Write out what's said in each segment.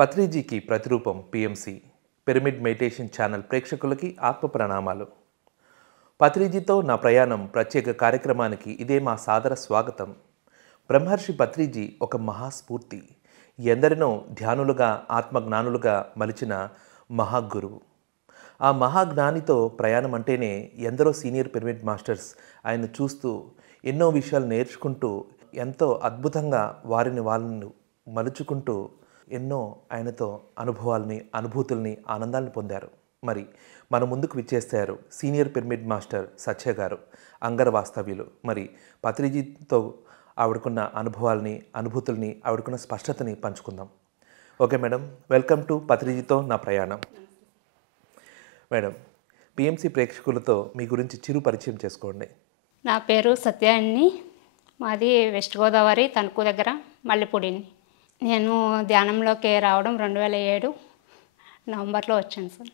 పత్రిజీకి ప్రతిరూపం PMC pyramid meditation channel ప్రేక్షకులకి ఆత్మ ప్రణామాలు. పత్రిజీతో నా ప్రయాణం ప్రత్యేక కార్యక్రమానికి ఇదే మా సాదర స్వాగతం. బ్రహ్మర్షి పత్రిజీ ఒక మహాస్ఫూర్తి, ఎందరినో ధ్యానులుగా ఆత్మజ్ఞానులుగా మలిచిన మహాగురువు. ఆ మహాజ్ఞానితో ప్రయాణం అంటేనే ఎందరో సీనియర్ పిరమిడ్ మాస్టర్స్ ఆయన చూస్తూ ఎన్నో విషయాలు నేర్చుకుంటూ ఎంతో అద్భుతంగా వాళ్ళని మలుచుకుంటూ ఎన్నో ఆయనతో అనుభవాల్ని, అనుభూతుల్ని, ఆనందాన్ని పొందారు. మరి మన ముందుకు విచ్చేస్తారు సీనియర్ పిరమిడ్ మాస్టర్ సత్య గారు, అంగర వాస్తవ్యులు. మరి పత్రిజీతో ఆవిడకున్న అనుభవాల్ని, అనుభూతుల్ని, ఆవిడకున్న స్పష్టతని పంచుకుందాం. ఓకే మేడం, వెల్కమ్ టు పత్రిజీతో నా ప్రయాణం. మేడం, పిఎంసి ప్రేక్షకులతో మీ గురించి చిరు పరిచయం చేసుకోండి. నా పేరు సత్య అండి. మాది వెస్ట్ గోదావరి తణుకు దగ్గర మల్లెపూడిని. నేను ధ్యానంలోకి రావడం 2007 నవంబర్లో వచ్చాను సార్.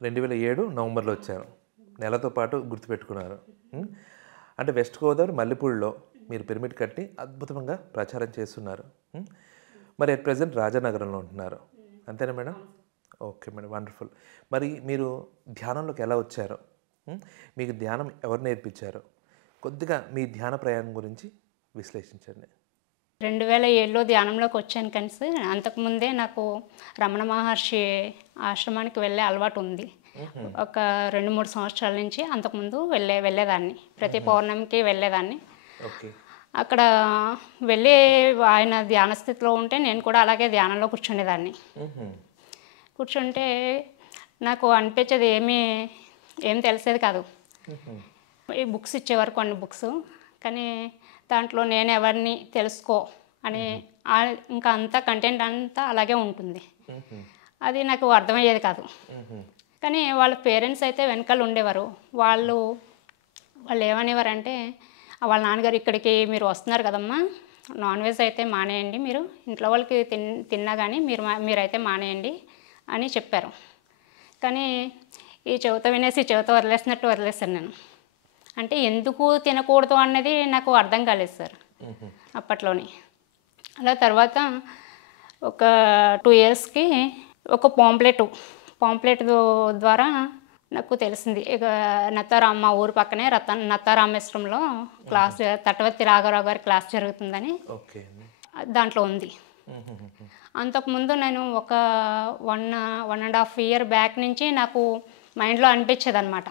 2007 నవంబర్లో వచ్చారు. నెలతో పాటు గుర్తుపెట్టుకున్నారు. అంటే వెస్ట్ గోదావరి మల్లెపూడిలో మీరు పిరమిడ్ కట్టి అద్భుతంగా ప్రచారం చేస్తున్నారు. మరి అట్ ప్రజెంట్ రాజానగరంలో ఉంటున్నారు, అంతేనా మేడం? Okay madam, wonderful. మరి మీరు ధ్యానంలోకి ఎలా వచ్చారు? మీకు ధ్యానం ఎవరు నేర్పించారు? కొద్దిగా మీ ధ్యాన ప్రయాణం గురించి విశ్లేషించండి. 2007లో ధ్యానంలోకి వచ్చాను కానీ సార్, అంతకుముందే నాకు రమణ మహర్షి ఆశ్రమానికి వెళ్ళే అలవాటు ఉంది. ఒక 2-3 సంవత్సరాల నుంచి అంతకుముందు వెళ్ళేదాన్ని. ప్రతి పౌర్ణమికి వెళ్ళేదాన్ని. అక్కడ వెళ్ళి ఆయన ధ్యాన స్థితిలో ఉంటే నేను కూడా అలాగే ధ్యానంలో కూర్చునేదాన్ని. కూర్చుంటే నాకు అనిపించేది ఏం తెలిసేది కాదు. ఈ బుక్స్ ఇచ్చేవారు కొన్ని బుక్స్, కానీ దాంట్లో నేను ఎవరిని తెలుసుకో అని ఇంకా అంతా కంటెంట్ అంతా అలాగే ఉంటుంది. అది నాకు అర్థమయ్యేది కాదు. కానీ వాళ్ళ పేరెంట్స్ అయితే వెనకాల ఉండేవారు. వాళ్ళు ఏమనేవారంటే, వాళ్ళ నాన్నగారు ఇక్కడికి మీరు వస్తున్నారు కదమ్మా, నాన్ వెజ్ అయితే మానేయండి, మీరు ఇంట్లో వాళ్ళకి తిన్నా కానీ మీరైతే మానేయండి అని చెప్పారు. కానీ ఈ చెవితో వినేసి చెవితో వదిలేసినట్టు వదిలేసాను నేను. అంటే ఎందుకు తినకూడదు అన్నది నాకు అర్థం కాలేదు సార్ అప్పట్లోని. అలా తర్వాత ఒక 2 ఇయర్స్కి ఒక పాంప్లెట్ ద్వారా నాకు తెలిసింది. ఇక నత్తారామ, మా ఊరు పక్కనే నత్తారామేశ్వరంలో క్లాస్, తటవర్తి రాఘవరావు గారి క్లాస్ జరుగుతుందని దాంట్లో ఉంది. అంతకుముందు నేను ఒక 1.5 ఇయర్ బ్యాక్ నుంచి నాకు మైండ్లో అనిపించేది అనమాట,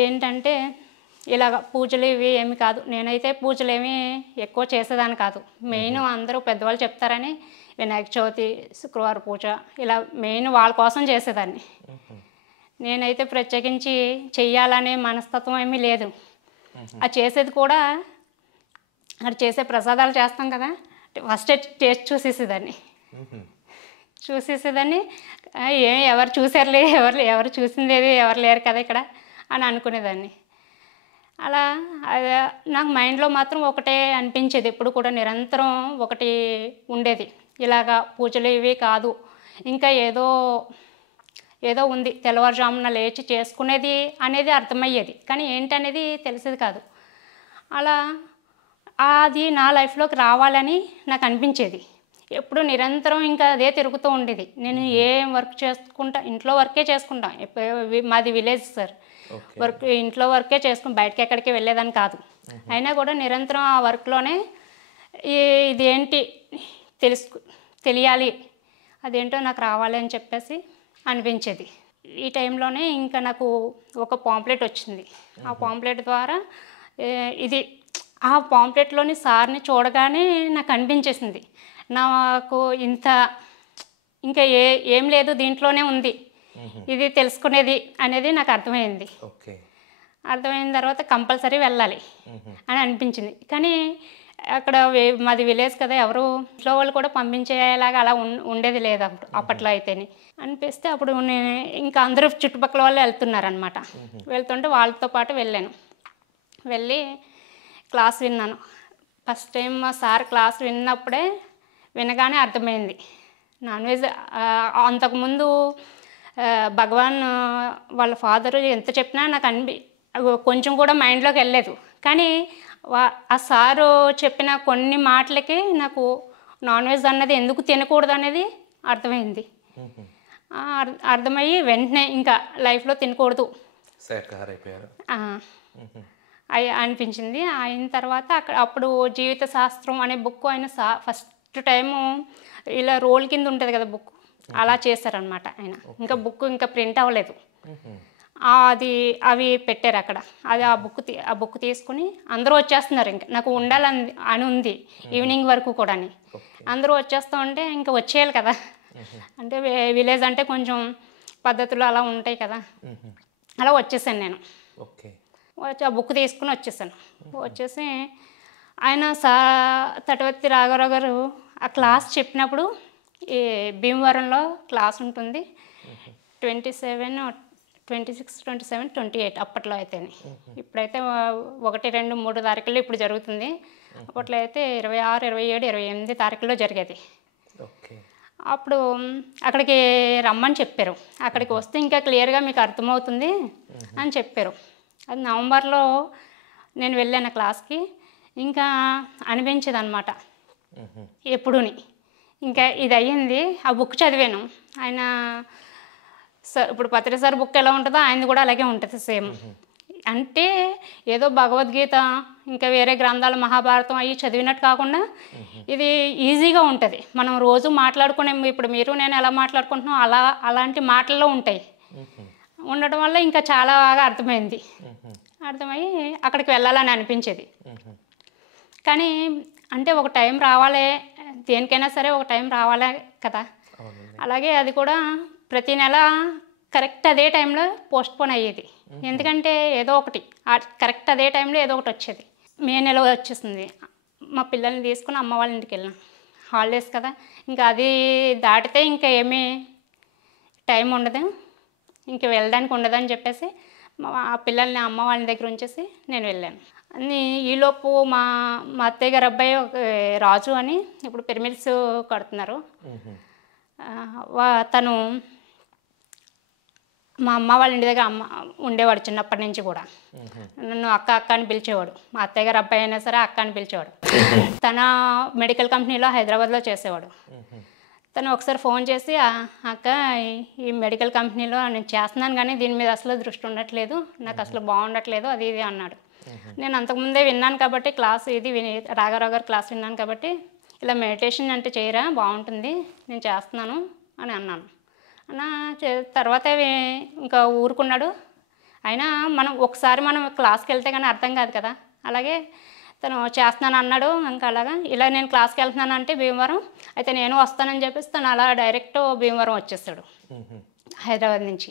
ఏంటంటే ఇలాగ పూజలు ఇవి ఏమి కాదు. నేనైతే పూజలు ఏమి ఎక్కువ చేసేదాన్ని కాదు. మెయిన్ అందరూ పెద్దవాళ్ళు చెప్తారని వినాయక చవితి, శుక్రవారం పూజ, ఇలా మెయిన్ వాళ్ళ కోసం చేసేదాన్ని. నేనైతే ప్రత్యేకించి చెయ్యాలనే మనస్తత్వం ఏమీ లేదు. అది చేసేది కూడా అక్కడ చేసే ప్రసాదాలు చేస్తాం కదా, ఫస్ట్ టేస్ట్ చూసేసేదాన్ని. ఎవరు చూసారులే, ఎవరు చూసిందేది ఎవరు లేరు కదా ఇక్కడ అని అనుకునేదాన్ని. అలా నాకు మైండ్లో మాత్రం ఒకటే అనిపించేది, ఎప్పుడు కూడా నిరంతరం ఒకటి ఉండేది, ఇలాగా పూజలు ఇవి కాదు, ఇంకా ఏదో ఉంది తెల్లవారుజామున లేచి చేసుకునేది అనేది అర్థమయ్యేది, కానీ ఏంటనేది తెలిసేది కాదు. అలా అది నా లైఫ్లోకి రావాలని నాకు అనిపించేది. ఎప్పుడు నిరంతరం ఇంకా అదే తిరుగుతూ ఉండేది. నేను ఏం వర్క్ చేసుకుంటా, ఇంట్లో వర్కే చేసుకుంటాం. మాది విలేజ్ సార్, ఇంట్లో వర్కే చేసుకుని బయటకి ఎక్కడికి వెళ్ళేదని కాదు. అయినా కూడా నిరంతరం ఆ వర్క్లోనే ఇదేంటి తెలియాలి, అదేంటో నాకు రావాలి అని చెప్పేసి అనిపించేది. ఈ టైంలోనే ఇంకా నాకు ఒక పాంప్లెట్ వచ్చింది. ఆ పాంప్లెట్ ద్వారా ఆ పాంప్లెట్లోని సార్ని చూడగానే నాకు అనిపించేసింది, నాకు ఇంకా ఏం లేదు దీంట్లోనే ఉంది, ఇది తెలుసుకునేది అనేది నాకు అర్థమైంది. అర్థమైన తర్వాత కంపల్సరీ వెళ్ళాలి అని అనిపించింది. కానీ అక్కడ మాది విలేజ్ కదా, ఎవరు ఇంట్లో వాళ్ళు కూడా పంపించేలాగా అలా ఉండేది లేదు అప్పట్లో అయితేనే. అనిపిస్తే అప్పుడు నేను ఇంకా అందరూ చుట్టుపక్కల వాళ్ళు వెళ్తున్నారనమాట. వెళ్తుంటే వాళ్ళతో పాటు వెళ్ళి క్లాస్ విన్నాను. ఫస్ట్ టైం మా సార్ క్లాస్ వినగానే అర్థమైంది, నాన్ వెజ్ అంతకుముందు భగవాన్ వాళ్ళ ఫాదరు ఎంత చెప్పినా నాకు కొంచెం కూడా మైండ్లోకి వెళ్ళలేదు. కానీ ఆ సారు చెప్పిన కొన్ని మాటలకి నాకు నాన్ వెజ్ అన్నది ఎందుకు తినకూడదు అనేది అర్థమైంది. అర్థమయ్యి వెంటనే ఇంకా లైఫ్లో తినకూడదు శాఖాహారి అయిపోయారు. అనిపించింది. అయిన తర్వాత అప్పుడు జీవిత శాస్త్రం అనే బుక్ ఆయన ఫస్ట్ టైము ఇలా రోల్ కింద ఉంటుంది కదా బుక్, అలా చేశారనమాట ఆయన. ఇంకా బుక్ ఇంకా ప్రింట్ అవ్వలేదు, అవి పెట్టారు అక్కడ. అది ఆ బుక్ తీసుకుని అందరూ వచ్చేస్తున్నారు. ఇంకా నాకు ఉండాలని అని ఉంది ఈవినింగ్ వరకు కూడా. అందరూ వచ్చేస్తూ ఉంటే ఇంకా వచ్చేయాలి కదా, అంటే విలేజ్ అంటే కొంచెం పద్ధతులు అలా ఉంటాయి కదా, అలా వచ్చేసాను నేను. వచ్చి ఆ బుక్ తీసుకుని వచ్చేసాను. వచ్చేసి ఆయన తటవర్తి రాఘవరావు గారు ఆ క్లాస్ చెప్పినప్పుడు, ఈ భీమవరంలో క్లాస్ ఉంటుంది 27, 26, 27, 28 అప్పట్లో అయితేనే. ఇప్పుడైతే 1, 2, 3 తారీఖుల్లో ఇప్పుడు జరుగుతుంది. అప్పట్లో అయితే 26, 27, 28 తారీఖుల్లో జరిగేది. అప్పుడు అక్కడికి రమ్మని చెప్పారు. అక్కడికి వస్తే ఇంకా క్లియర్గా మీకు అర్థమవుతుంది అని చెప్పారు. అది నవంబర్లో నేను వెళ్ళాను క్లాస్కి. ఇంకా అనిపించేది అనమాట ఎప్పుడూని. ఇంకా ఇది అయ్యింది, ఆ బుక్ చదివాను. ఆయన ఇప్పుడు పత్రి సార్ బుక్ ఎలా ఉంటుందో ఆయనది కూడా అలాగే ఉంటుంది సేమ్. అంటే ఏదో భగవద్గీత ఇంకా వేరే గ్రంథాలు మహాభారతం అవి చదివినట్టు కాకుండా ఇది ఈజీగా ఉంటుంది. మనం రోజు మాట్లాడుకునే, ఇప్పుడు మీరు నేను ఎలా మాట్లాడుకుంటున్నాం అలాంటి మాటల్లో ఉంటాయి. ఉండటం వల్ల ఇంకా చాలా బాగా అర్థమైంది. అర్థమయ్యి అక్కడికి వెళ్ళాలని అనిపించేది. కానీ అంటే ఒక టైం రావాలే, దేనికైనా సరే ఒక టైం రావాలే కదా. అలాగే అది కూడా ప్రతి నెల కరెక్ట్ అదే టైంలో పోస్ట్పోన్ అయ్యేది. ఎందుకంటే ఏదో ఒకటి కరెక్ట్ అదే టైంలో ఏదో ఒకటి వచ్చేది. మే నెల వచ్చేసింది. మా పిల్లల్ని తీసుకుని అమ్మ వాళ్ళ ఇంటికి వెళ్ళాం, హాలిడేస్ కదా. ఇంకా అది దాటితే ఇంకా ఏమీ టైం ఉండదు, ఇంక వెళ్ళడానికి ఉండదని చెప్పేసి ఆ పిల్లల్ని అమ్మ వాళ్ళ దగ్గర ఉంచేసి నేను వెళ్ళాను. ఈలోపు మా అత్తయ్య గారు అబ్బాయి రాజు అని ఇప్పుడు పిరమిడ్స్ కడుతున్నారు. తను మా అమ్మ వాళ్ళ ఇంటి దగ్గర ఉండేవాడు చిన్నప్పటి నుంచి కూడా. నన్ను అక్క అని పిలిచేవాడు. మా అత్తయ్య గారు అబ్బాయి అయినా సరే అక్క అని పిలిచేవాడు. తన మెడికల్ కంపెనీలో హైదరాబాద్లో చేసేవాడు. తను ఒకసారి ఫోన్ చేసి, అక్క ఈ మెడికల్ కంపెనీలో నేను చేస్తున్నాను కానీ దీని మీద అసలు దృష్టి ఉండట్లేదు, నాకు అసలు బాగుండట్లేదు అది ఇది అన్నాడు. నేను అంతకుముందే విన్నాను కాబట్టి క్లాస్ ఇది రాఘవరావు గారు క్లాస్ విన్నాను కాబట్టి, ఇలా మెడిటేషన్ అంటే చేయరా బాగుంటుంది నేను చేస్తున్నాను అని అన్నాను. తర్వాత ఇంకా ఊరుకున్నాడు. అయినా ఒకసారి మనం క్లాస్కి వెళ్తే కానీ అర్థం కాదు కదా. అలాగే తను చేస్తున్నాను అన్నాడు. ఇంకా అలాగా ఇలా నేను క్లాస్కి వెళ్తున్నాను అంటే భీమవరం అయితే నేను వస్తానని చెప్పేసి తను అలా డైరెక్ట్ భీమవరం వచ్చేస్తాడు హైదరాబాద్ నుంచి.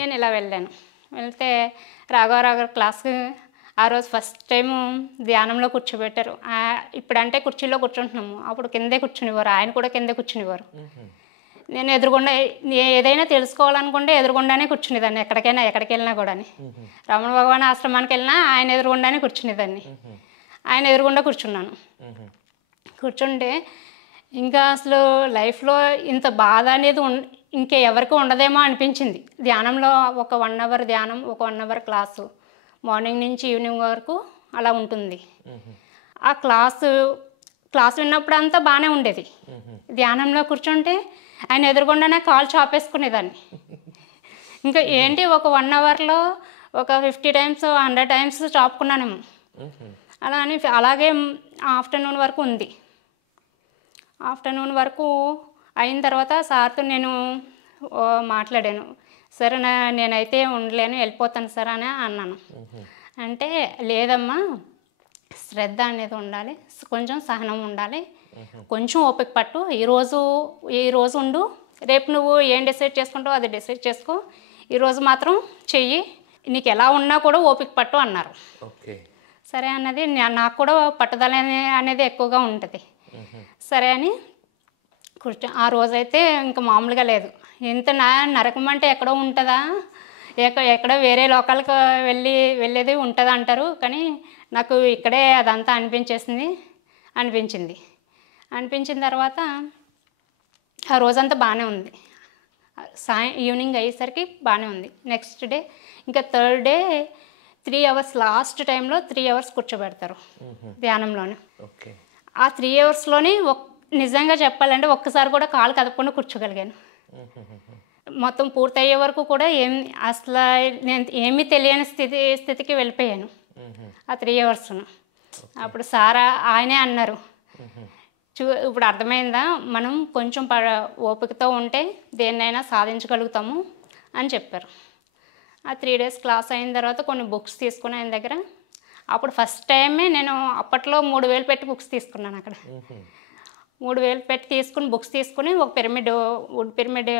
నేను ఇలా వెళ్ళాను. వెళ్తే రాఘవరావు గారు క్లాస్కి ఆ రోజు ఫస్ట్ టైము ధ్యానంలో కూర్చోబెట్టారు. ఇప్పుడంటే కుర్చీలో కూర్చుంటున్నాము, అప్పుడు కిందే కూర్చునేవారు. ఆయన కూడా కిందే కూర్చునేవారు. నేను ఎదురుగుండా ఏదైనా తెలుసుకోవాలనుకుంటే ఎదురుగుండానే కూర్చునేదాన్ని. ఎక్కడికి వెళ్ళినా కూడా రమణ భగవాన్ ఆశ్రమానికి వెళ్ళినా ఆయన ఎదురుగుండానే కూర్చునేదాన్ని. ఆయన ఎదురుగుండా కూర్చున్నాను. కూర్చుంటే ఇంకా అసలు లైఫ్లో ఇంత బాధ అనేది ఇంకా ఎవరికి ఉండదేమో అనిపించింది. ధ్యానంలో ఒక 1 అవర్ ధ్యానం, ఒక 1 అవర్ క్లాసు, మార్నింగ్ నుంచి ఈవినింగ్ వరకు అలా ఉంటుంది. ఆ క్లాస్ విన్నప్పుడు అంతా బాగానే ఉండేది. ధ్యానంలో కూర్చుంటే ఆయన ఎదురుగుండానే కాల్ చాపేసుకునేదాన్ని. ఇంకా ఏంటి ఒక 1 అవర్లో ఒక 50 టైమ్స్ 100 టైమ్స్ చాపుకున్నానేమో. అలా అని అలాగే ఆఫ్టర్నూన్ వరకు ఉంది. ఆఫ్టర్నూన్ వరకు అయిన తర్వాత సార్తో నేను మాట్లాడాను. సరే నేనైతే ఉండలేను, వెళ్ళిపోతాను సార్ అని అన్నాను. అంటే లేదమ్మా, శ్రద్ధ అనేది ఉండాలి, కొంచెం సహనం ఉండాలి, కొంచెం ఓపిక పట్టు, ఈరోజు ఉండు, రేపు నువ్వు ఏం డిసైడ్ చేసుకుంటావో అది డిసైడ్ చేసుకో, ఈరోజు మాత్రం చెయ్యి, నీకు ఎలా ఉన్నా కూడా ఓపిక పట్టు అన్నారు. సరే అన్నది నాకు కూడా పట్టుదల అనేది ఎక్కువగా ఉంటుంది. సరే అని ఆ రోజైతే ఇంకా మామూలుగా లేదు. ఇంత నరకం అంటే ఎక్కడో ఉంటుందా, ఎక్కడో వేరే లోకాలకు వెళ్ళేది ఉంటుంది అంటారు, కానీ నాకు ఇక్కడే అదంతా అనిపించిన తర్వాత ఆ రోజంతా బాగానే ఉంది. ఈవినింగ్ అయ్యేసరికి బాగానే ఉంది. నెక్స్ట్ డే ఇంకా థర్డ్ డే 3 అవర్స్ లాస్ట్ టైంలో 3 అవర్స్ కూర్చోబెడతారు ధ్యానంలోనే. ఆ 3 అవర్స్లోనే నిజంగా చెప్పాలంటే ఒక్కసారి కూడా కాలు కదపకుండా కూర్చోగలిగాను. మొత్తం పూర్తయ్యే వరకు కూడా అసలు నేను ఏమీ తెలియని స్థితికి వెళ్ళిపోయాను ఆ 3 అవర్స్ను. అప్పుడు సార్ ఆయనే అన్నారు, ఇప్పుడు అర్థమైందా, మనం కొంచెం ఓపికతో ఉంటే దేన్నైనా సాధించగలుగుతాము అని చెప్పారు. ఆ 3 డేస్ క్లాస్ అయిన తర్వాత కొన్ని బుక్స్ తీసుకుని ఆయన దగ్గర. అప్పుడు ఫస్ట్ టైమే నేను అప్పట్లో 3,000 పెట్టి బుక్స్ తీసుకున్నాను అక్కడ. 3,000 పెట్టి తీసుకుని బుక్స్ తీసుకుని ఒక వుడ్ పిరమిడ్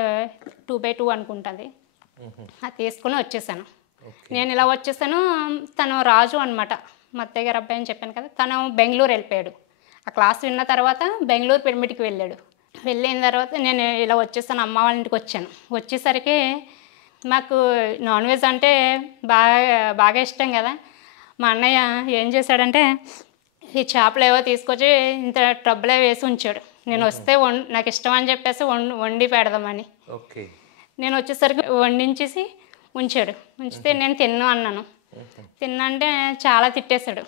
2x2 అనుకుంటుంది, అది తీసుకుని వచ్చేసాను. నేను ఇలా వచ్చేసాను. తను రాజు అనమాట, మా అత్తయ్య గారు అబ్బాయి అని చెప్పాను కదా, తను బెంగళూరు వెళ్ళిపోయాడు. ఆ క్లాస్ విన్న తర్వాత బెంగళూరు పిరమిడ్కి వెళ్ళాడు. వెళ్ళిన తర్వాత నేను ఇలా వచ్చేసాను, అమ్మ వాళ్ళ ఇంటికి వచ్చాను. వచ్చేసరికి మాకు నాన్ వెజ్ అంటే బాగా ఇష్టం కదా. మా అన్నయ్య ఏం చేశాడంటే ఈ చేపలు ఏవో తీసుకొచ్చి ఇంత టబ్బులో వేసి ఉంచాడు. నేను వస్తే నాకు ఇష్టం అని చెప్పేసి వండి పెడదామని. నేను వచ్చేసరికి వండించేసి ఉంచాడు. ఉంచితే నేను తిన్నా అన్నాను. తిన్నంటే చాలా తిట్టేశాడు.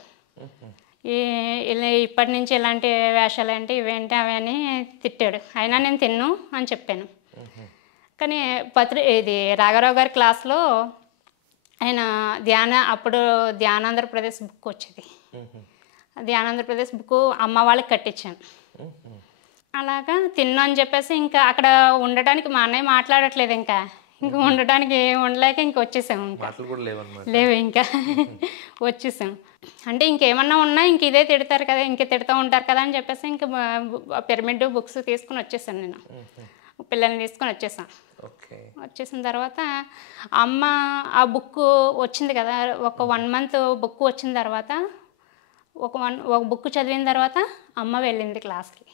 ఇప్పటి నుంచి ఇలాంటి వేషాలు ఏంటి, ఇవేంటి అవి అని తిట్టాడు. అయినా నేను తిన్ను అని చెప్పాను. కానీ ఇది రాఘరావు గారి క్లాస్లో ఆయన అప్పుడు ధ్యానాంధ్రప్రదేశ్ బుక్ వచ్చేది. ధ్యానాంధ్రప్రదేశ్ బుక్ అమ్మ వాళ్ళకి కట్టించాను. అలాగా తిన్నా అని చెప్పేసి ఇంకా అక్కడ ఉండటానికి మా అన్నయ్య మాట్లాడట్లేదు. ఇంకా ఉండటానికి ఉండలేక ఇంక వచ్చేసాము. లేవు ఇంకా వచ్చేసాము. అంటే ఇంకేమన్నా ఉన్నా ఇంక ఇదే తిడతారు కదా, ఇంక తిడుతూ ఉంటారు కదా అని చెప్పేసి ఇంక పిరమిడ్ బుక్స్ తీసుకుని వచ్చేసాను. నేను పిల్లల్ని తీసుకొని వచ్చేసాను. వచ్చేసిన తర్వాత అమ్మ ఆ బుక్ వచ్చింది కదా, ఒక 1 మంత్ బుక్ వచ్చిన తర్వాత ఒక బుక్ చదివిన తర్వాత అమ్మ వెళ్ళింది క్లాస్కి,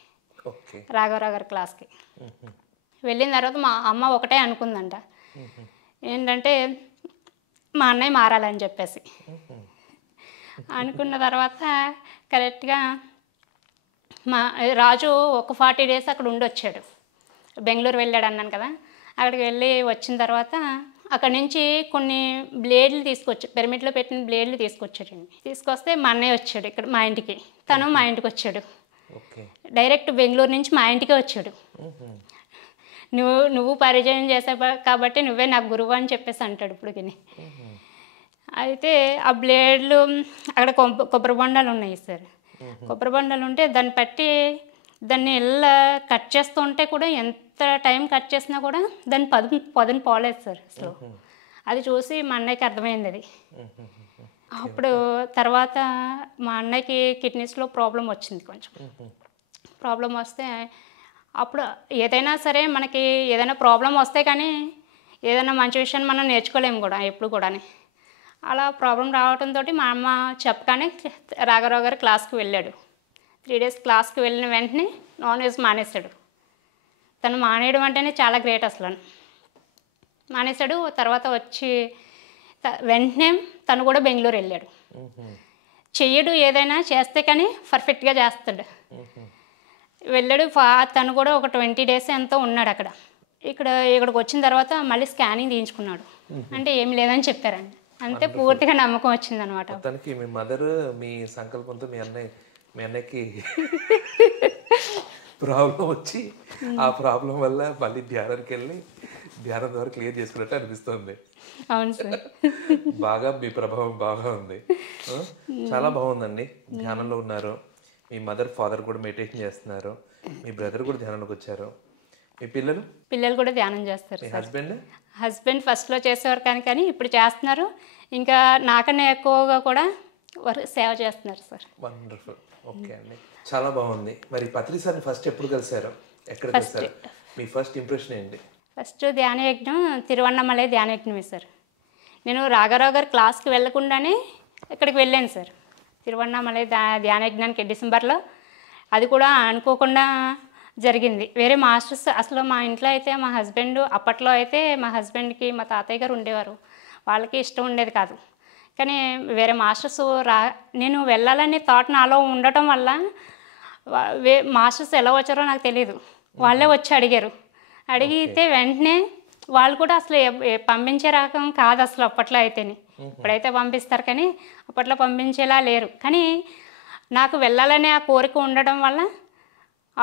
రాఘవరావు గారి క్లాస్కి. వెళ్ళిన తర్వాత మా అమ్మ ఒకటే అనుకుందంట, ఏంటంటే మా అన్నయ్య మారాలని చెప్పేసి. అనుకున్న తర్వాత కరెక్ట్గా రాజు ఒక 40 డేస్ అక్కడ ఉండొచ్చాడు. బెంగళూరు వెళ్ళాడు అన్నాను కదా, అక్కడికి వెళ్ళి వచ్చిన తర్వాత అక్కడ నుంచి కొన్ని బ్లేడ్లు పిరమిడ్లో పెట్టిన బ్లేడ్లు తీసుకొచ్చాడండి. తీసుకొస్తే మా అన్నయ్య వచ్చాడు ఇక్కడ మా ఇంటికి. తను మా ఇంటికి వచ్చాడు. డైరెక్ట్ బెంగళూరు నుంచి మా ఇంటికే వచ్చాడు. నువ్వు పరిచయం చేసావు కాబట్టి నువ్వే నాకు గురువు అని చెప్పేసి అంటాడు ఇప్పటికి. అయితే ఆ బ్లేడ్లు అక్కడ కొబ్బరి బొండాలు ఉన్నాయి సార్. కొబ్బరి బొండాలు ఉంటే దాన్ని ఇలా కట్ చేస్తూ ఉంటే కూడా ఎంత టైం కట్ చేసినా కూడా దాన్ని పదును పోలేదు సార్ అసలు. అది చూసి మా అన్నయ్యకి అర్థమైంది అది. అప్పుడు తర్వాత మా అన్నయ్యకి కిడ్నీస్లో ప్రాబ్లం వచ్చింది. కొంచెం ప్రాబ్లం వస్తే అప్పుడు ఏదైనా సరే మనకి ఏదైనా ప్రాబ్లం వస్తే కానీ ఏదైనా మంచి విషయాన్ని మనం నేర్చుకోలేము కూడా ఎప్పుడు కూడా. అలా ప్రాబ్లం రావడంతో మా అమ్మ చెప్పగానే రాఘరావు గారు క్లాస్కి వెళ్ళాడు. 3 డేస్ క్లాస్కి వెళ్ళిన వెంటనే నాన్ వెజ్ మానేశాడు. తను మానేయడం అంటేనే చాలా గ్రేట్ అసలు. మానేశాడు. తర్వాత వచ్చి వెంటనే తను కూడా బెంగళూరు వెళ్ళాడు. చెయ్యడు, ఏదైనా చేస్తే కానీ పర్ఫెక్ట్గా చేస్తాడు. వెళ్ళాడు. తను కూడా ఒక 20 డేస్ ఎంతో ఉన్నాడు అక్కడ. ఇక్కడికి వచ్చిన తర్వాత మళ్ళీ స్కానింగ్ తీయించుకున్నాడు. అంటే ఏమి లేదని చెప్పారండి. అంతే, పూర్తిగా నమ్మకం వచ్చిందనమాట. తనకి మీ మదర్ మీ సంకల్పంతో మీ అన్నయ్యకి ప్రాబ్లం వచ్చి ఆ ప్రాబ్లం వల్ల మళ్ళీ ధ్యానానికి వెళ్ళి ధ్యానం ద్వారా క్లియర్ చేసుకున్నట్టు అనిపిస్తుంది. అవును సార్. బాగా మీ ప్రభావం బాగా ఉంది. చాలా బాగుందండి. ధ్యానంలో ఉన్నారు. మీ మదర్ ఫాదర్ కూడా మెడిటేషన్ చేస్తున్నారు. మీ బ్రదర్ కూడా ధ్యానంలోకి వచ్చారు. మీ పిల్లలు కూడా ధ్యానం చేస్తారు. హస్బెండ్ ఫస్ట్లో చేసేవారు కానీ ఇప్పుడు చేస్తున్నారు. ఇంకా నాకన్నా ఎక్కువగా కూడా సేవ చేస్తున్నారు సార్. వండర్ఫుల్. ఓకే అండి, చాలా బాగుంది. మరి పత్రి సార్ని ఫస్ట్ ఎప్పుడు కలిసారు, ఎక్కడ కలిసారు, మీ ఫస్ట్ ఇంప్రెషన్ ఏంటి? ఫస్ట్ ధ్యానయజ్ఞం తిరువన్నమలై ధ్యానయజ్ఞమే సార్. నేను రాఘరావు గారి క్లాస్కి వెళ్ళకుండానే ఇక్కడికి వెళ్ళాను సార్. తిరువన్నమలై ధ్యానయజ్ఞానికి డిసెంబర్లో. అది కూడా అనుకోకుండా జరిగింది. వేరే మాస్టర్స్ అసలు మా ఇంట్లో అయితే మా హస్బెండ్, అప్పట్లో అయితే మా హస్బెండ్కి మా తాతయ్య గారు ఉండేవారు, వాళ్ళకి ఇష్టం ఉండేది కాదు. కానీ వేరే మాస్టర్స్ నేను వెళ్ళాలని థాట్ నాలో ఉండటం వల్ల మాస్టర్స్ ఎలా వచ్చారో నాకు తెలియదు. వాళ్ళే వచ్చి అడిగితే వెంటనే వాళ్ళు కూడా అసలు పంపించే రకం కాదు అసలు అప్పట్లో అయితేనే. ఇప్పుడైతే పంపిస్తారు కానీ అప్పట్లో పంపించేలా లేరు. కానీ నాకు వెళ్ళాలనే ఆ కోరిక ఉండడం వల్ల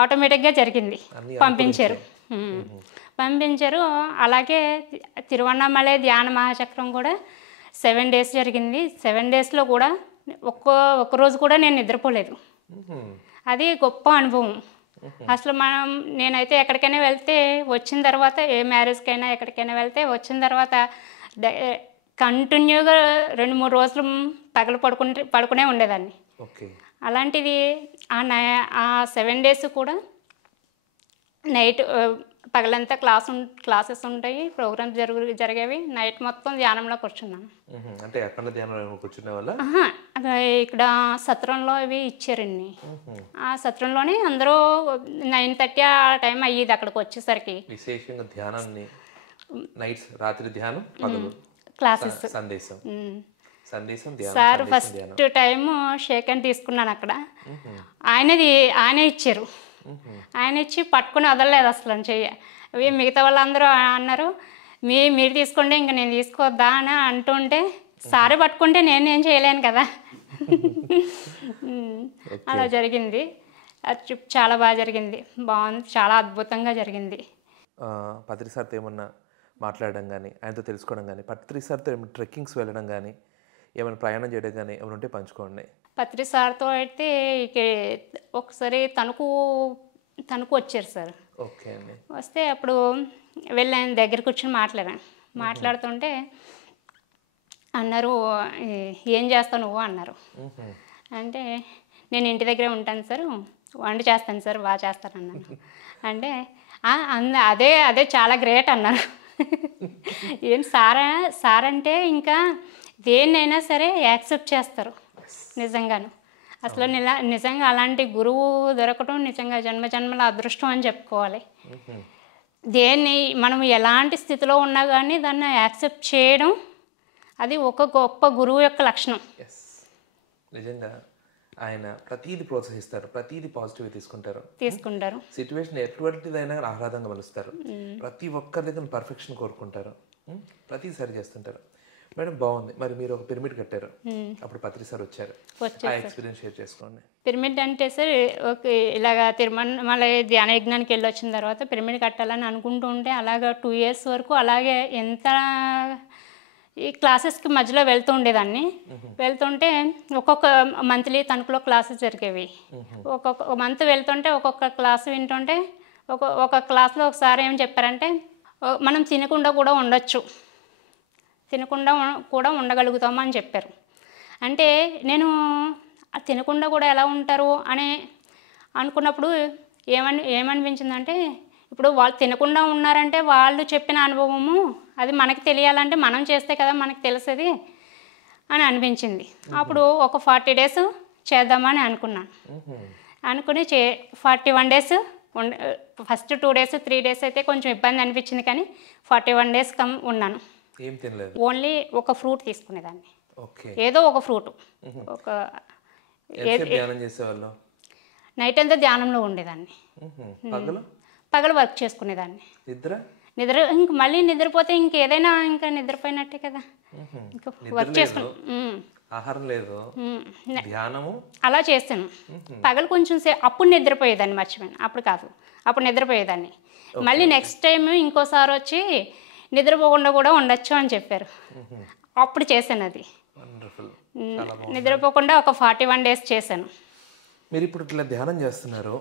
ఆటోమేటిక్గా జరిగింది. అన్నీ పంపించారు. పంపించారు. అలాగే తిరువన్నామలై ధ్యాన మహాచక్రం కూడా 7 డేస్ జరిగింది. 7 డేస్లో కూడా ఒక్కరోజు కూడా నేను నిద్రపోలేదు. అది గొప్ప అనుభవం. అసలు నేనైతే ఎక్కడికైనా వెళ్తే వచ్చిన తర్వాత, ఏ మ్యారేజ్కైనా ఎక్కడికైనా వెళ్తే వచ్చిన తర్వాత కంటిన్యూగా 2-3 రోజులు పగలు పడుకునే ఉండేదాన్ని. అలాంటిది ఆ 7 డేస్ కూడా నైట్ పగలంతా క్లాసెస్ ఉంటాయి, ప్రోగ్రామ్స్ జరిగేవి. నైట్ మొత్తం ధ్యానంలో కూర్చున్నాను. అంటే ఎక్కడ ధ్యానంలో కూర్చునే వాళ్ళ? ఇక్కడ సత్రంలో ఇవి ఇచ్చారండి. ఆ సత్రంలోనే అందరూ 9:30 ఆ టైం అయ్యేది అక్కడికి వచ్చేసరికి. విశేషంగా ధ్యానాన్ని నైట్స్, రాత్రి ధ్యానం, పగలు క్లాసెస్, సందేశం sir first time shake hand తీసుకున్నాను అక్కడ. ఆయనే ఇచ్చారు. ఆయన ఇచ్చి పట్టుకుని వదలలేదు అసలు చెయ్యి. అవి మిగతా వాళ్ళందరూ అన్నారు, మీరు తీసుకోండి, ఇంకా నేను తీసుకోవద్దా అని అంటుంటే, సారే పట్టుకుంటే నేనేం చేయలేను కదా. అలా జరిగింది. ఆ ట్రిప్ చాలా బాగా జరిగింది, బాగుంది, చాలా అద్భుతంగా జరిగింది. పత్రి సార్తో ఏమన్నా మాట్లాడడం కానీ, ఆయనతో తెలుసుకోవడం కానీ, పత్రి సార్తో ఏమైనా ట్రెక్కింగ్స్ వెళ్ళడం కానీ, ఏమైనా ప్రయాణం చేయడం కానీ ఏమైనా ఉంటే పంచుకోండి. పత్రి సార్తో అయితే ఒకసారి తణుకు వచ్చారు సార్. ఓకే అండి. వస్తే అప్పుడు వెళ్ళి ఆయన దగ్గర కూర్చొని మాట్లాడుతుంటే అన్నారు, ఏం చేస్తావు నువ్వు అన్నారు. అంటే నేను ఇంటి దగ్గరే ఉంటాను సార్, వంట చేస్తాను సార్, బాగా చేస్తాను అన్నాను. అంటే అదే చాలా గ్రేట్ అన్నారు. ఏం సార్ అంటే ఇంకా దేన్నైనా సరే యాక్సెప్ట్ చేస్తారు నిజంగాను. అసలు నిజంగా అలాంటి గురువు దొరకటం నిజంగా జన్మజన్మల అదృష్టం అని చెప్పుకోవాలి. దేన్ని మనం ఎలాంటి స్థితిలో ఉన్నా కానీ దాన్ని యాక్సెప్ట్ చేయడం, అది ఒక గొప్ప గురువు యొక్క లక్షణం. నిజంగా ఆయన ప్రతీది ప్రోత్సహిస్తారు, ప్రతీది పాజిటివ్గా తీసుకుంటారు. సిచ్యువేషన్ ఎటువంటిదైనా ఆహ్లాదంగా మలుస్తారు. ప్రతి ఒక్కరి దగ్గర పర్ఫెక్షన్ కోరుకుంటారు, ప్రతిదీ సరి చేస్తుంటారు. మేడం బాగుంది. మరి మీరు ఒక పిరమిడ్ కట్టారు, అప్పుడు పత్రి సార్ వచ్చారు, ఆ ఎక్స్పీరియన్స్ షేర్ చేసుకోండి. పిరమిడ్ అంటే సార్ ఇలాగా తిరుమల ధ్యాన యజ్ఞానికి వెళ్ళి వచ్చిన తర్వాత పిరమిడ్ కట్టాలని అనుకుంటూ ఉంటే అలాగా 2 years వరకు అలాగే ఎంత ఈ క్లాసెస్కి మధ్యలో వెళ్తూ ఉండేదాన్ని. వెళ్తుంటే ఒక్కొక్క మంత్లీ తణుకులో క్లాసెస్ జరిగేవి. ఒక్కొక్క మంత్ వెళ్తుంటే ఒక్కొక్క క్లాస్ వింటుంటే ఒక క్లాస్లో ఒకసారి ఏం చెప్పారంటే, మనం తినకుండా కూడా ఉండొచ్చు, తినకుండా కూడా ఉండగలుగుతాము అని చెప్పారు. అంటే నేను తినకుండా కూడా ఎలా ఉంటారు అని అనుకున్నప్పుడు ఏమనిపించిందంటే, ఇప్పుడు వాళ్ళు తినకుండా ఉన్నారంటే వాళ్ళు చెప్పిన అనుభవము అది మనకి తెలియాలంటే మనం చేస్తే కదా మనకు తెలిసేది అని అనిపించింది. అప్పుడు ఒక 40 days చేద్దామని అనుకున్నాను. అనుకుని 41 days ఫస్ట్ 2 days 3 days అయితే కొంచెం ఇబ్బంది అనిపించింది, కానీ 41 days ఉన్నాను. ఓన్లీ ఒక ఫ్రూట్ తీసుకునేదాన్ని, ఏదో ఒక ఫ్రూట్. నైట్ అంతా ధ్యానంలో ఉండేదాన్ని, పగలు వర్క్ చేసుకునేదాన్ని. నిద్ర ఇంక మళ్ళీ నిద్రపోతే ఇంకేదైనా ఇంకా నిద్రపోయినట్టే కదా, వర్క్ చేసుకుని అలా చేస్తాను. పగలు కొంచెం అప్పుడు నిద్రపోయేదాన్ని, మర్చిపోయాను, అప్పుడు కాదు, అప్పుడు నిద్రపోయేదాన్ని. మళ్ళీ నెక్స్ట్ టైం ఇంకోసారి వచ్చి నిద్రపోకుండా కూడా ఉండొచ్చు అని చెప్పారు, అప్పుడు చేశాను అది. నిద్రపోకుండా ఒక 41 days చేశాను. మీరు ఇప్పుడు ఇట్లా ధ్యానం చేస్తున్నారు,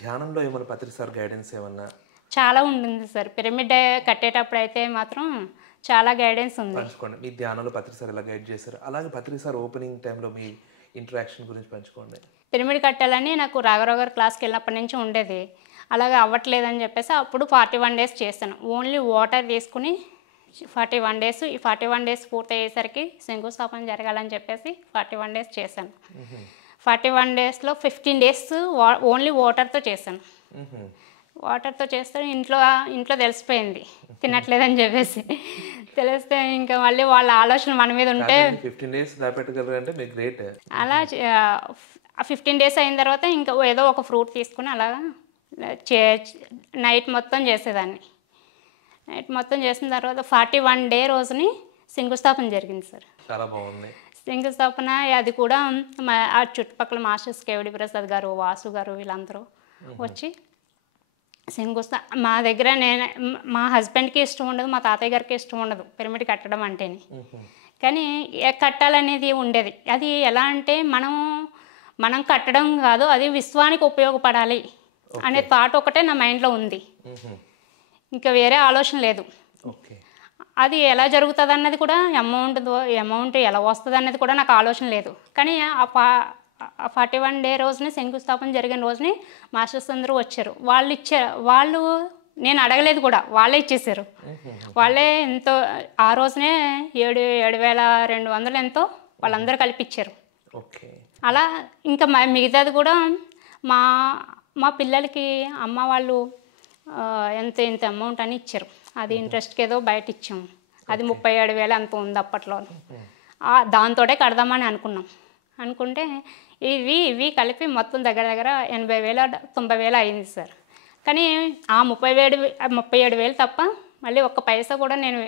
ధ్యానంలో ఏమైనా పత్రి సార్ గైడెన్స్ ఏమన్నా? చాలా ఉంటుంది సార్. పిరమిడ్ కట్టేటప్పుడు అయితే మాత్రం చాలా గైడెన్స్ ఉంది. పంచుకోండి, మీ ధ్యానంలో పత్రి సార్ ఎలా గైడ్ చేశారు, అలాగే పత్రి సార్ ఓపెనింగ్ టైంలో మీ ఇంటరాక్షన్ గురించి పంచుకోండి. పిరమిడ్ కట్టాలని నాకు రాఘరావు గారు క్లాస్కి వెళ్ళినప్పటి నుంచి ఉండేది, అలాగే అవ్వట్లేదని చెప్పేసి అప్పుడు 41 days చేశాను. ఓన్లీ వాటర్ తీసుకుని 41 days, ఈ 41 days పూర్తి అయ్యేసరికి శంకుస్థాపన జరగాలని చెప్పేసి 41 days చేశాను. 41 daysలో 15 days ఓన్లీ వాటర్తో చేశాను. వాటర్తో చేస్తే ఇంట్లో తెలిసిపోయింది తినట్లేదని చెప్పేసి. తెలిస్తే ఇంకా మళ్ళీ వాళ్ళ ఆలోచన మన మీద ఉంటే 15 days దాపెట్టగలరంటే మీకు గ్రేట్. అలా 15 days అయిన తర్వాత ఇంకా ఏదో ఒక ఫ్రూట్ తీసుకుని అలా నైట్ మొత్తం చేసేదాన్ని. నైట్ మొత్తం చేసిన తర్వాత 41 day రోజుని శంకుస్థాపన జరిగింది సార్. చాలా బాగుంది శంకుస్థాపన. అది కూడా ఆ చుట్టుపక్కల మాస్టర్స్ కేవడి ప్రసాద్ గారు, వాసు గారు, వీళ్ళందరూ వచ్చి శంకుస్థ మా దగ్గర మా హస్బెండ్కి ఇష్టం ఉండదు, మా తాతయ్య గారికి ఇష్టం ఉండదు పిరమిడ్ కట్టడం అంటేనే. కానీ కట్టాలనేది ఉండేది. అది ఎలా అంటే మనం కట్టడం కాదు, అది విశ్వానికి ఉపయోగపడాలి అనే థాట్ ఒకటే నా మైండ్లో ఉంది, ఇంకా వేరే ఆలోచన లేదు. అది ఎలా జరుగుతుంది అన్నది కూడా అమౌంట్ ఎలా వస్తుంది అన్నది కూడా నాకు ఆలోచన లేదు. కానీ ఆ 41 డే రోజున శంకుస్థాపన జరిగిన రోజుని మాస్టర్స్ అందరూ వచ్చారు. వాళ్ళు నేను అడగలేదు కూడా, వాళ్ళే ఇచ్చేసారు. వాళ్ళే ఎంతో ఆ రోజునే 7,200 ఎంతో వాళ్ళందరూ కల్పించారు. అలా ఇంకా మిగతాది కూడా మా పిల్లలకి అమ్మ వాళ్ళు ఇంత అమౌంట్ అని ఇచ్చారు. అది ఇంట్రెస్ట్కి ఏదో బయట ఇచ్చాము. అది 37,000 అంత ఉంది అప్పట్లో. దాంతోటే కడదామని అనుకుంటే ఇవి కలిపి మొత్తం దగ్గర 80,000 90,000 అయింది సార్. కానీ ఆ 37,000 తప్ప మళ్ళీ ఒక్క పైసా కూడా నేను